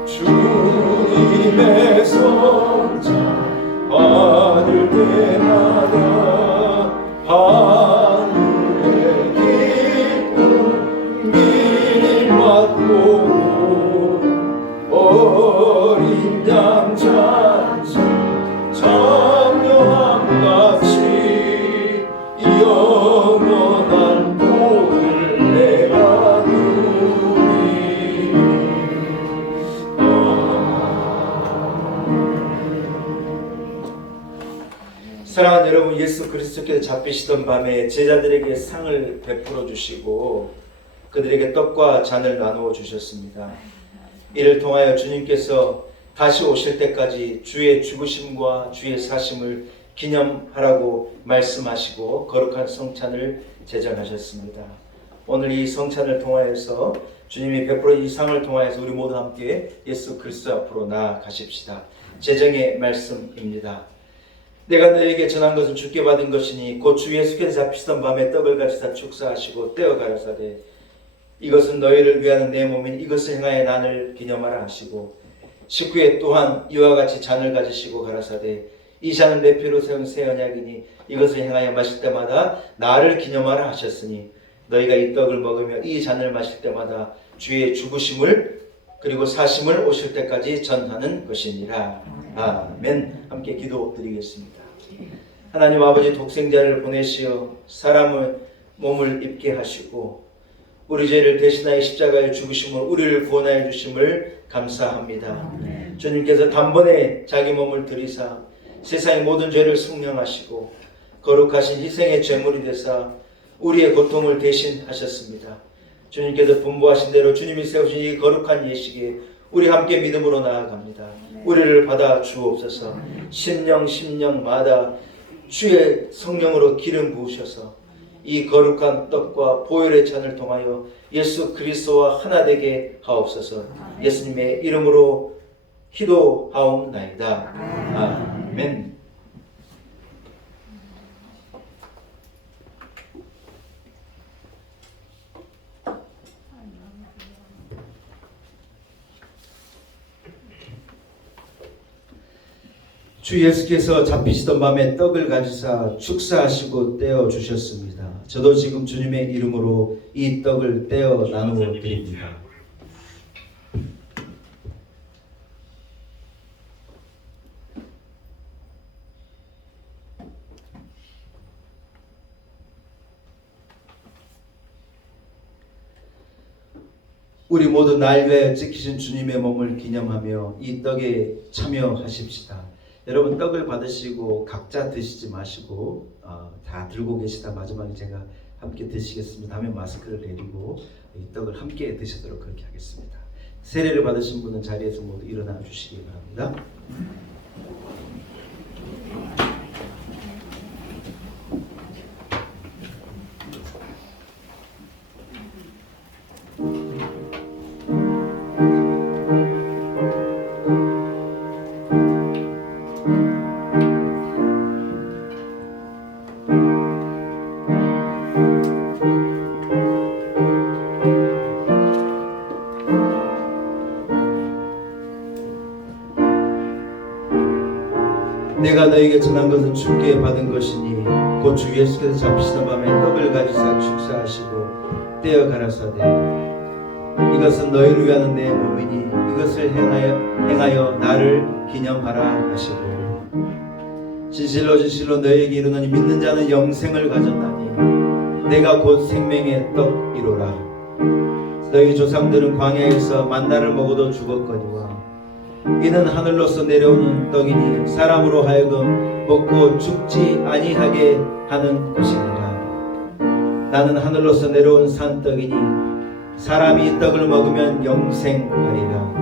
주님의 성찬 받을 때마다 하늘의 기쁨 미리 맛보고 어린 양 잔치 참여함같이 영원한 복을 내가 누리니 사랑하는 여러분, 예수 그리스도께서 잡히시던 밤에 제자들에게 상을 베풀어 주시고 그들에게 떡과 잔을 나누어 주셨습니다. 이를 통하여 주님께서 다시 오실 때까지 주의 죽으심과 주의 사심을 기념하라고 말씀하시고 거룩한 성찬을 제정하셨습니다. 오늘 이 성찬을 통하여서 주님이 베풀어 이 상을 통하여서 우리 모두 함께 예수 그리스도 앞으로 나아가십시다. 제정의 말씀입니다. 내가 너에게 전한 것은 주께 받은 것이니 곧 주 예수께서 잡히시던 밤에 떡을 가지사 축사하시고 떼어 가라사대 이것은 너희를 위하는 내 몸인 이것을 행하여 나를 기념하라 하시고 19회 또한 이와 같이 잔을 가지시고 가라사대 이 잔은 내 피로 세운 새 언약이니 이것을 행하여 마실 때마다 나를 기념하라 하셨으니 너희가 이 떡을 먹으며 이 잔을 마실 때마다 주의 죽으심을 그리고 사심을 오실 때까지 전하는 것이니라. 아멘. 함께 기도드리겠습니다. 하나님 아버지, 독생자를 보내시어 사람의 몸을 입게 하시고 우리 죄를 대신하여 십자가에 죽으심으로 우리를 구원하여 주심을 감사합니다. 주님께서 단번에 자기 몸을 들이사 세상의 모든 죄를 승명하시고 거룩하신 희생의 제물이 되사 우리의 고통을 대신하셨습니다. 주님께서 분부하신 대로 주님이 세우신 이 거룩한 예식에 우리 함께 믿음으로 나아갑니다. 우리를 받아 주옵소서. 심령마다 주의 성령으로 기름 부으셔서 이 거룩한 떡과 보혈의 잔을 통하여 예수 그리스도와 하나 되게 하옵소서. 예수님의 이름으로 기도하옵나이다. 아멘. 주 예수께서 잡히시던 밤에 떡을 가지사 축사하시고 떼어 주셨습니다. 저도 지금 주님의 이름으로 이 떡을 떼어 나누어 드립니다. 우리 모두 날 위하여 찢기신 주님의 몸을 기념하며 이 떡에 참여하십시다. 여러분 떡을 받으시고 각자 드시지 마시고 다 들고 계시다 마지막에 제가 함께 드시겠습니다 하면 마스크를 내리고 이 떡을 함께 드시도록 그렇게 하겠습니다. 세례를 받으신 분은 자리에서 모두 일어나 주시기 바랍니다. 내가 너에게 전한 것은 주께 받은 것이니 곧 주 예수께서 잡히시던 밤에 떡을 가지사 축사하시고 떼어 가라사대 이것은 너희를 위하는 내 몸이니 이것을 행하여 나를 기념하라 하시고 진실로 너희에게 이르노니 믿는 자는 영생을 가졌나니 내가 곧 생명의 떡이로라. 너희 조상들은 광야에서 만나를 먹어도 죽었거니와 이는 하늘로서 내려오는 떡이니 사람으로 하여금 먹고 죽지 아니하게 하는 것이니라. 나는 하늘로서 내려온 산떡이니 사람이 이 떡을 먹으면 영생하리라.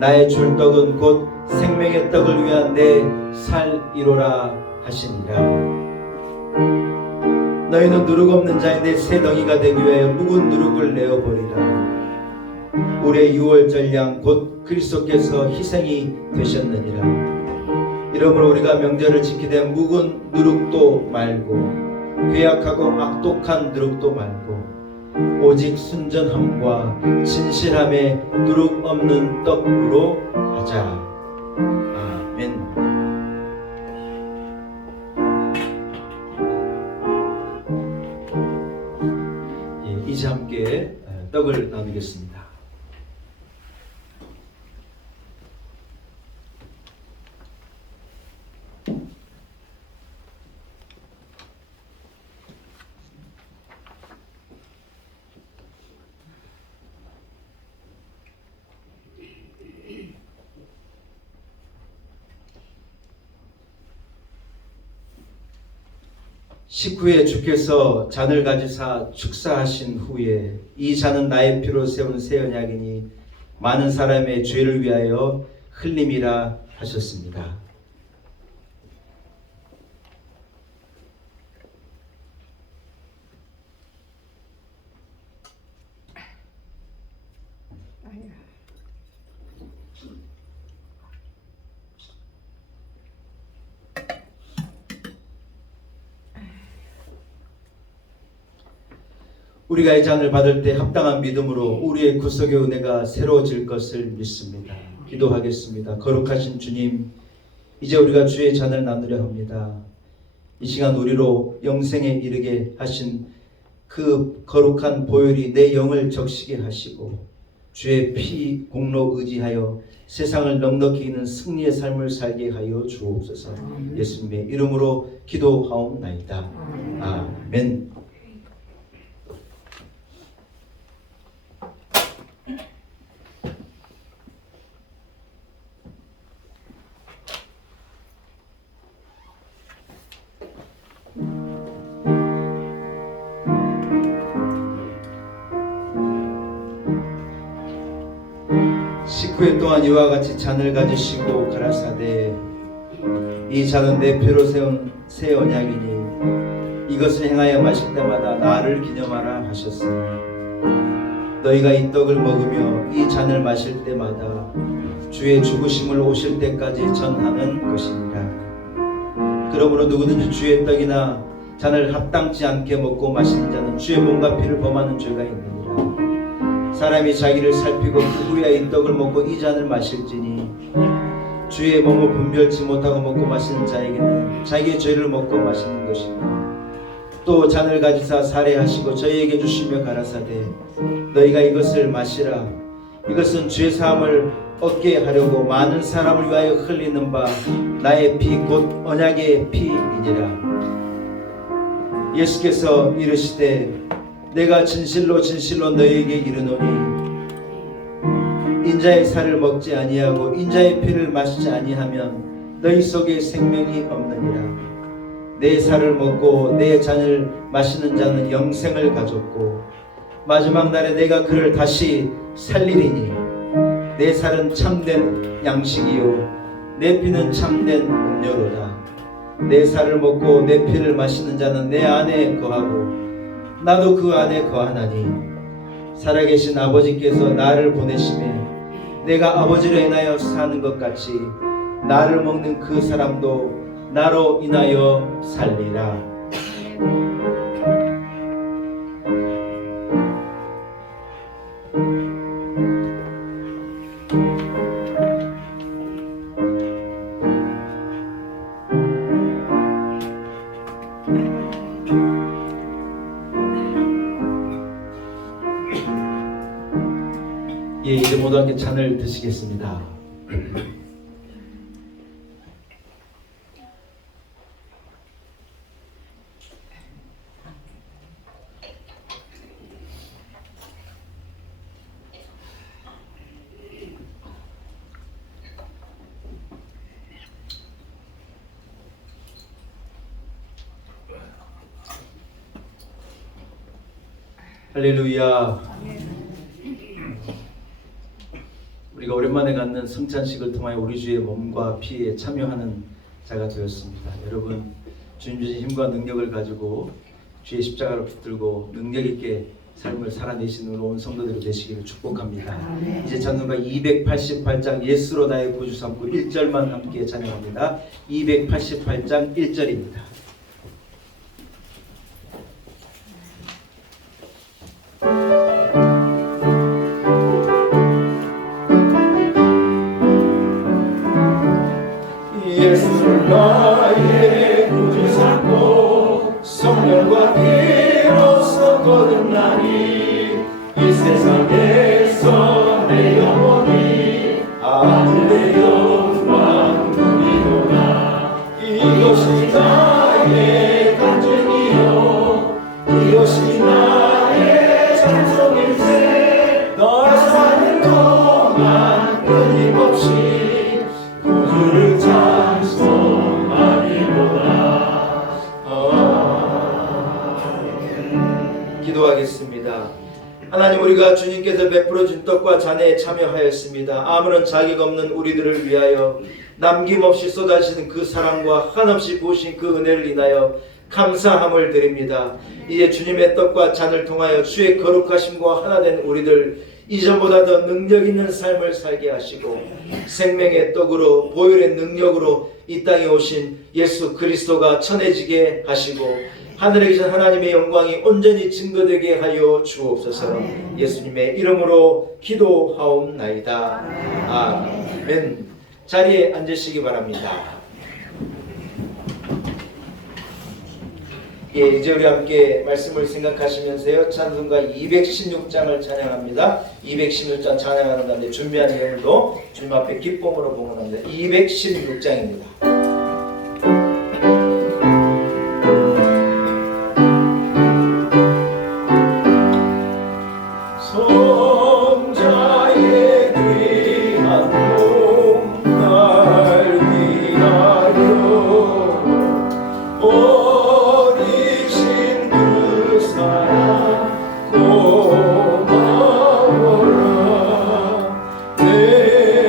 나의 줄 떡은 곧 생명의 떡을 위한 내 살이로라 하시니라. 너희는 누룩 없는 자인데 새 덩이가 되기 위하여 묵은 누룩을 내어버리라. 우리의 유월절 양 곧 그리스도께서 희생이 되셨느니라. 이러므로 우리가 명절을 지키되 묵은 누룩도 말고 괴악하고 악독한 누룩도 말고 오직 순전함과 진실함에 누룩 없는 떡으로 하자. 아멘. 이제 함께 떡을 나누겠습니다. 식후에 주께서 잔을 가지사 축사하신 후에 이 잔은 나의 피로 세운 새 언약이니 많은 사람의 죄를 위하여 흘림이라 하셨습니다. 우리가 이 잔을 받을 때 합당한 믿음으로 우리의 구속의 은혜가 새로워질 것을 믿습니다. 기도하겠습니다. 거룩하신 주님, 이제 우리가 주의 잔을 나누려 합니다. 이 시간 우리로 영생에 이르게 하신 그 거룩한 보혈이 내 영을 적시게 하시고 주의 피 공로 의지하여 세상을 넉넉히 이기는 승리의 삶을 살게 하여 주옵소서. 예수님의 이름으로 기도하옵나이다. 아멘. 후에 또한 이와 같이 잔을 가지시고 가라사대 이 잔은 내 피로 세운 새 언약이니 이것을 행하여 마실 때마다 나를 기념하라 하셨으니 너희가 이 떡을 먹으며 이 잔을 마실 때마다 주의 죽으심을 오실 때까지 전하는 것이니라. 그러므로 누구든지 주의 떡이나 잔을 합당치 않게 먹고 마시는 자는 주의 몸과 피를 범하는 죄가 있느니라. 사람이 자기를 살피고 그 후에 이 떡을 먹고 이 잔을 마실지니 주의 몸을 분별치 못하고 먹고 마시는 자에게는 자기의 죄를 먹고 마시는 것이니 또 잔을 가지사 살해하시고 저희에게 주시며 가라사대 너희가 이것을 마시라. 이것은 죄 사함을 얻게 하려고 많은 사람을 위하여 흘리는 바 나의 피 곧 언약의 피이니라. 예수께서 이르시되 내가 진실로 진실로 너희에게 이르노니 인자의 살을 먹지 아니하고 인자의 피를 마시지 아니하면 너희 속에 생명이 없느니라. 내 살을 먹고 내 잔을 마시는 자는 영생을 가졌고 마지막 날에 내가 그를 다시 살리리니 내 살은 참된 양식이요 내 피는 참된 음료로다. 내 살을 먹고 내 피를 마시는 자는 내 안에 거하고 나도 그 안에 거하나니 살아계신 아버지께서 나를 보내심에 내가 아버지로 인하여 사는 것 같이 나를 먹는 그 사람도 나로 인하여 살리라. 예, 이제 모두 함께 잔을 드시겠습니다. 할렐루야. 우리가 오랜만에 갖는 성찬식을 통하여 우리 주의 몸과 피에 참여하는 자가 되었습니다. 여러분 주님 주신 힘과 능력을 가지고 주의 십자가를 붙들고 능력 있게 삶을 살아내시는 온 성도들이 되시기를 축복합니다. 이제 찬송가 288장 예수로 나의 구주 삼고 1절만 함께 찬양합니다. 288장 1절입니다. 예수를 나의 구주 삼고 성령과 피로써 거듭나니 이 세상에서 내 영혼이 아들의 영광 누리도다. 이것이 나의 간증이요 이것이 나의 찬송일세. 널 사는 동안 끊임없이 구주를 기도하겠습니다. 하나님, 우리가 주님께서 베풀어 준 떡과 잔에 참여하였습니다. 아무런 자격 없는 우리들을 위하여 남김없이 쏟아지는 그 사랑과 한없이 부으신 그 은혜를 인하여 감사함을 드립니다. 이제 주님의 떡과 잔을 통하여 주의 거룩하심과 하나 된 우리들 이전보다 더 능력 있는 삶을 살게 하시고 생명의 떡으로 보혈의 능력으로 이 땅에 오신 예수 그리스도가 전해지게 하시고 하늘에 계신 하나님의 영광이 온전히 증거되게 하여 주옵소서. 예수님의 이름으로 기도하옵나이다. 아멘. 자리에 앉으시기 바랍니다. 예, 이제 우리 함께 말씀을 생각하시면서요 찬송가 216장을 찬양합니다. 216장 찬양하는 가운데 준비한 예물도 주님 앞에 기쁨으로 봉헌합니다. 216장입니다. 내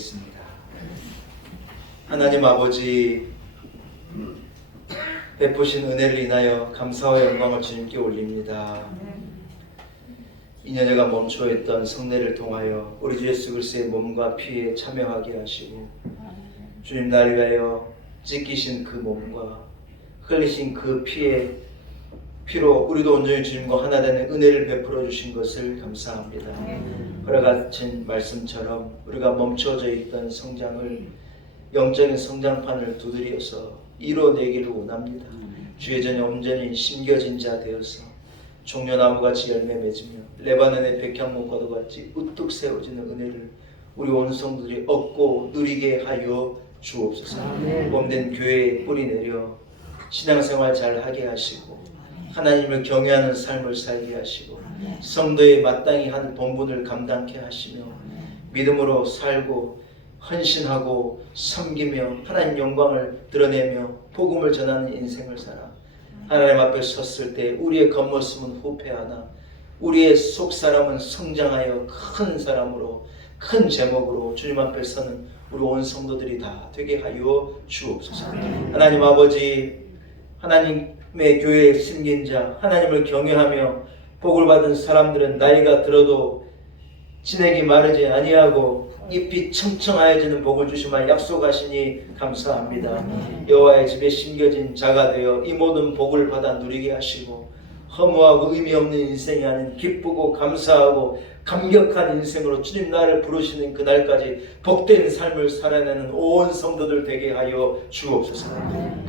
기도하겠습니다. 하나님 아버지, 베푸신 은혜를 인하여 감사와 영광을 주님께 올립니다. 2년여간 멈춰있던 성례를 통하여 우리 주 예수 그리스도의 몸과 피에 참여하게 하시고 주님 나를 위하여 찢기신 그 몸과 흘리신 그 피로 우리도 온전히 주님과 하나 되는 은혜를 베풀어 주신 것을 감사합니다. 그와 같은 말씀처럼 우리가 멈춰져 있던 성장을, 영적인 성장판을 두드려서 이뤄내기를 원합니다. 주의 전에 온전히 심겨진 자 되어서 종려나무같이 열매 맺으며 레바논의 백향목과도 같이 우뚝 세워지는 은혜를 우리 온 성도들이 얻고 누리게 하여 주옵소서. 몸된 교회에 뿌리 내려 신앙생활 잘 하게 하시고 하나님을 경외하는 삶을 살게 하시고 성도의 마땅히 한 본분을 감당케 하시며 믿음으로 살고 헌신하고 섬기며 하나님 영광을 드러내며 복음을 전하는 인생을 살아 하나님 앞에 섰을 때 우리의 겉모습은 후패하나 우리의 속사람은 성장하여 큰 사람으로 큰 제목으로 주님 앞에 서는 우리 온 성도들이 다 되게 하여 주옵소서. 하나님 아버지, 하나님의 교회에 심긴 자, 하나님을 경외하며 복을 받은 사람들은 나이가 들어도 진액이 마르지 아니하고 잎이 청청하여지는 복을 주시마 약속하시니 감사합니다. 여호와의 집에 심겨진 자가 되어 이 모든 복을 받아 누리게 하시고 허무하고 의미 없는 인생이 아닌 기쁘고 감사하고 감격한 인생으로 주님 나를 부르시는 그날까지 복된 삶을 살아내는 온 성도들 되게 하여 주옵소서.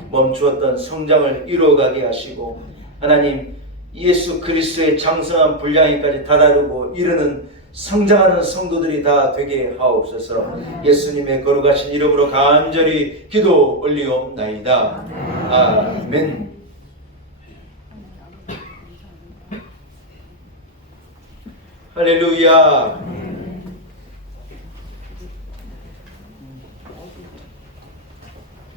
멈추었던 성장을 이루어가게 하시고 하나님 예수 그리스도의 장성한 분량에까지 다다르고 이르는 성장하는 성도들이 다 되게 하옵소서. 예수님의 거룩하신 이름으로 간절히 기도 올리옵나이다. 아멘. 할렐루야.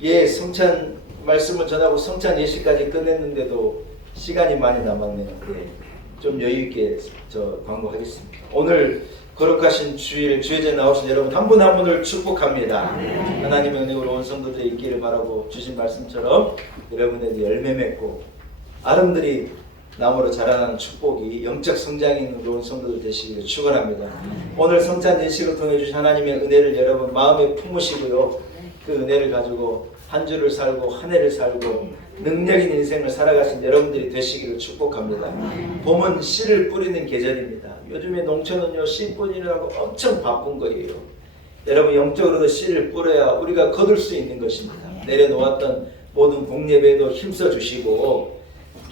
예, 성찬 말씀을 전하고 성찬 예식까지 끝냈는데도 시간이 많이 남았네요. 예, 좀 여유있게 저 광고하겠습니다. 오늘 거룩하신 주일 주의제 나오신 여러분 한 분 한 분을 축복합니다. 하나님의 은혜로 온 성도들의 있기를 바라고 주신 말씀처럼 여러분에게 열매 맺고 아름드리 나무로 자라나는 축복이 영적 성장이 있는 온 성도들 되시기를 축원합니다. 오늘 성찬 예식을 통해 주신 하나님의 은혜를 여러분 마음에 품으시고요. 그 은혜를 가지고 한 주를 살고 한 해를 살고 능력 있는 인생을 살아가신 여러분들이 되시기를 축복합니다. 봄은 씨를 뿌리는 계절입니다. 요즘에 농촌은요 씨 뿌리느라고 엄청 바쁜 거예요. 여러분 영적으로도 씨를 뿌려야 우리가 거둘 수 있는 것입니다. 내려놓았던 모든 공예배에도 힘써 주시고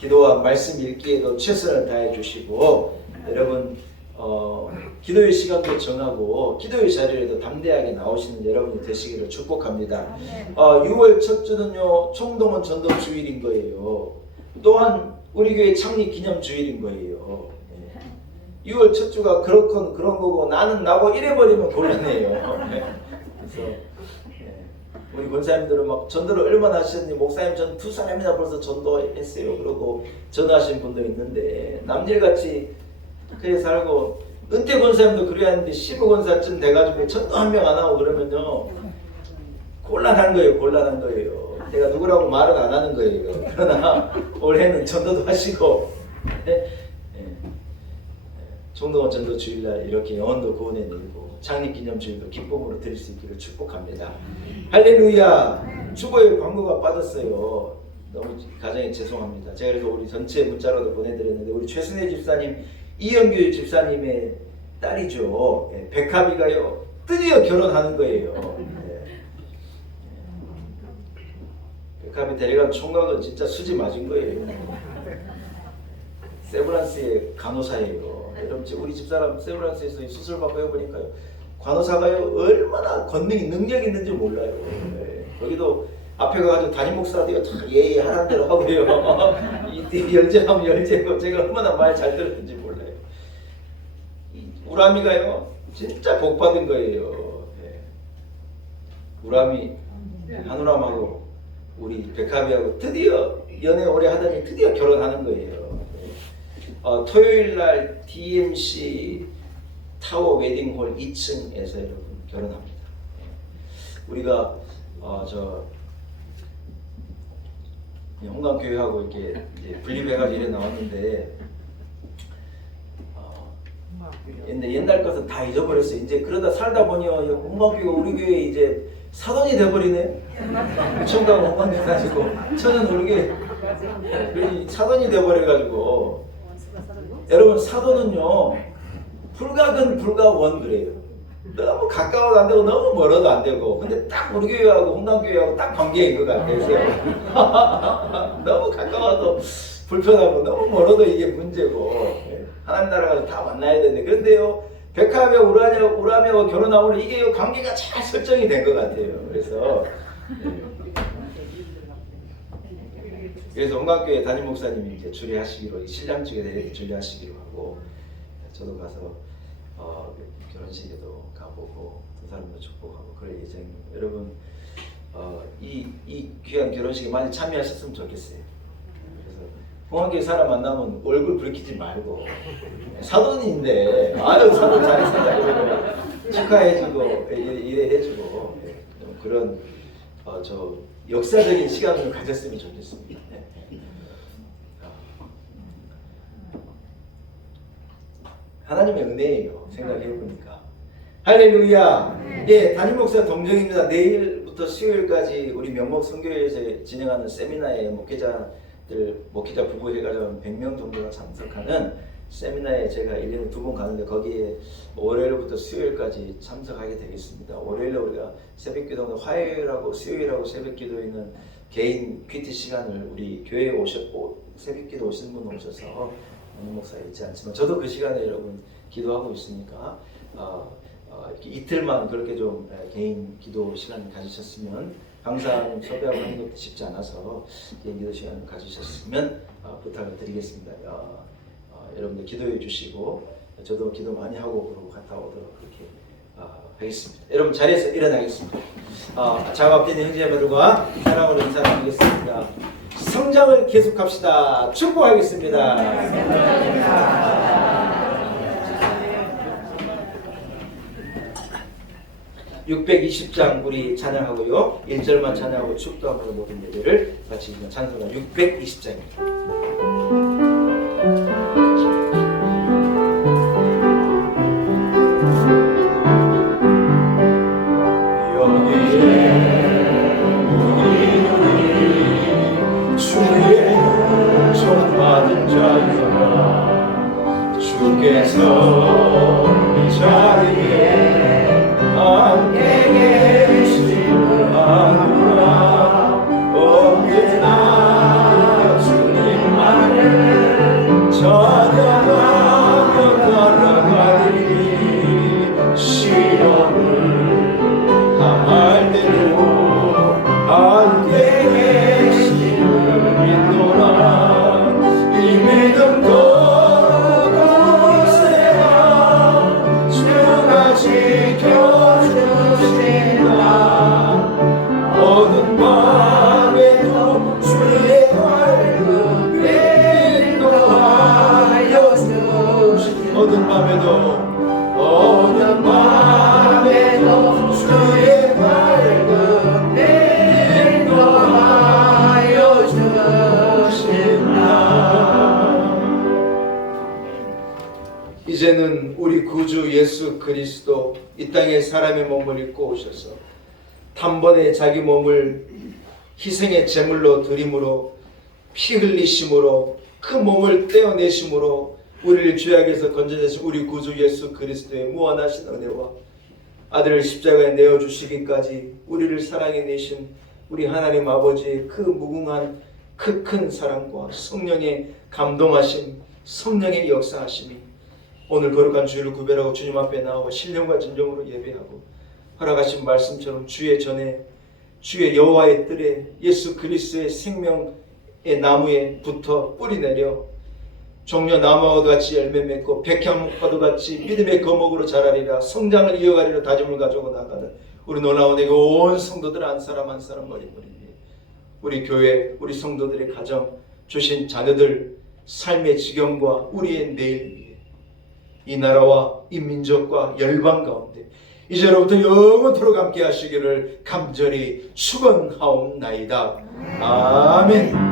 기도와 말씀 읽기에도 최선을 다해 주시고 여러분 기도의 시간도 정하고 기도의 자리에도 담대하게 나오시는 여러분이 되시기를 축복합니다. 6월 첫 주는요 총동원 전도 주일인 거예요. 또한 우리 교회 창립 기념 주일인 거예요. 6월 첫 주가 그렇건 그런 거고 나는 나고 이래버리면 곤란해요. 그래서 우리 권사님들은 막 전도를 얼마나 하셨니? 목사님 전 2사람이나 벌써 전도했어요. 그러고 전도하신 분도 있는데 남일같이 그래 살고 은퇴 권사님도 그래야 하는데 15권사쯤 돼가지고 전도 한 명 안 하고 그러면요 곤란한 거예요. 곤란한 거예요. 내가 누구라고 말을 안 하는 거예요. 그러나 올해는 전도도 하시고 총동원 전도 주일날 이렇게 영혼도 구원해내고 창립기념주일도 기쁨으로 드릴 수 있기를 축복합니다. 할렐루야. 주보에 광고가 빠졌어요. 너무 가정에 죄송합니다. 제가 그래서 우리 전체 문자로도 보내드렸는데 우리 최순혜 집사님, 이영규 집사님의 딸이죠. 백합이가요 드디어 결혼하는 거예요. 백합이 데려간 총각은 진짜 수지 맞은 거예요. 세브란스의 간호사예요. 여러분 우리 집사람 세브란스에서 수술 받고 해보니까요 간호사가요 얼마나 권능이 능력이 있는지 몰라요. 거기도 앞에 가가지고 담임 목사도요 다 예예 하라는 대로 하고요. 이 열제하면 열제고 제가 얼마나 말 잘 들었는지 몰라요. 우람이가요 진짜 복 받은 거예요. 우람이 한우람하고 우리 백합이하고 드디어 연애 오래 하더니 드디어 결혼하는 거예요. 토요일날 DMC 타워 웨딩홀 2층에서 여러분 결혼합니다. 우리가 저 홍강교회하고 이렇게 이제 분립해가지고 이래 나왔는데 옛날 것은 다 잊어버렸어요. 이제 그러다 살다 보니 홍강교회가 우리 교회 이제 사돈이 돼버리네. 청강 홍강교회 가지고 천연 우리 교회 사돈이 돼버려가지고 여러분 사돈은요 불가근 불가원 그래요. 너무 가까워도 안 되고 너무 멀어도 안 되고 근데 딱 우리 교회하고 홍강교회하고 딱 관계인 것 같아요. 너무 가까워도 불편하고 너무 멀어도 이게 문제고 하나님 나라가 다 만나야 되는데 그런데요 백합에 우라매와 결혼하면 이게 관계가 잘 설정이 된 것 같아요. 그래서 홍강교회 담임 목사님이 이제 주례하시기로 신랑 측에 대해 주례하시기로 하고 저도 가서 결혼식에도 가보고 두 사람도 축복하고 그럴 예정입니다. 여러분 이 귀한 결혼식에 많이 참여하셨으면 좋겠어요. 그래서 홍강교회 사람 만나면 얼굴 붉히지 말고 사돈인데 아유 사돈 잘 산다 이러고 축하해주고 이래 해주고 그런 저 역사적인 시간을 가졌으면 좋겠습니다. 하나님의 은혜예요. 생각해보니까 할렐루야. 예, 담임 목사 동정입니다. 내일부터 수요일까지 우리 명목 선교회에서 진행하는 세미나에 목회자 부부 해가지고 100명 정도가 참석하는 세미나에 제가 1년에 2번 가는데 거기에 월요일부터 수요일까지 참석하게 되겠습니다. 월요일에 우리가 새벽기도는 화요일하고 수요일하고 새벽기도에는 개인 퀴트 시간을 우리 교회에 새벽기도 오신 분 오셔서 목사 있지 않지만 저도 그 시간에 여러분 기도하고 있으니까 이렇게 이틀만 그렇게 좀 개인 기도 시간 가지셨으면 강사님 섭외하고 하는 것도 쉽지 않아서 개인 기도 시간 가지셨으면 부탁을 드리겠습니다. 여러분들 기도해 주시고 저도 기도 많이 하고 그러고 갔다 오도록 그렇게 하겠습니다. 여러분 자리에서 일어나겠습니다. 작업되는 형제자매들과 사랑으로 인사 드리겠습니다. 성장을 계속합시다. 축복하겠습니다. 620장 우리 찬양하고요. 1절만 찬양하고 축도하고 모든 예배를 마치는 찬송가 620장입니다. 주께서 이 자리에 함께 계심을 아노라. 언제나 주님만을 찬양하며 따라가리니 시험을 당할 때도 함께 계심을 믿노라. 이 믿음 어느 밤에도 주의 밝음 인도하여 주신다. 이제는 우리 구주 예수 그리스도 이 땅에 사람의 몸을 입고 오셔서 단번에 자기 몸을 희생의 제물로 드림으로 피 흘리심으로 그 몸을 떼어내심으로 우리를 죄악에서 건져내신 우리 구주 예수 그리스도의 무한하신 은혜와 아들을 십자가에 내어주시기까지 우리를 사랑해내신 우리 하나님 아버지의 그 무궁한 그 큰 사랑과 성령의 감동하심, 성령의 역사하심이 오늘 거룩한 주일을 구별하고 주님 앞에 나와 신령과 진정으로 예배하고 허락하신 말씀처럼 주의 전에 주의 여호와의 뜰에 예수 그리스도의 생명의 나무에 붙어 뿌리 내려 종려 나무와도 같이 열매 맺고 백향목과도 같이 믿음의 거목으로 자라리라. 성장을 이어가리라 다짐을 가지고 나가는 우리 놀라운 내 온 성도들 한 사람 한 사람 머리머리 우리 교회 우리 성도들의 가정 주신 자녀들 삶의 지경과 우리의 내일 위해 이 나라와 이 민족과 열방 가운데 이제로부터 영원토록 함께 하시기를 간절히 축원하옵나이다. 아멘.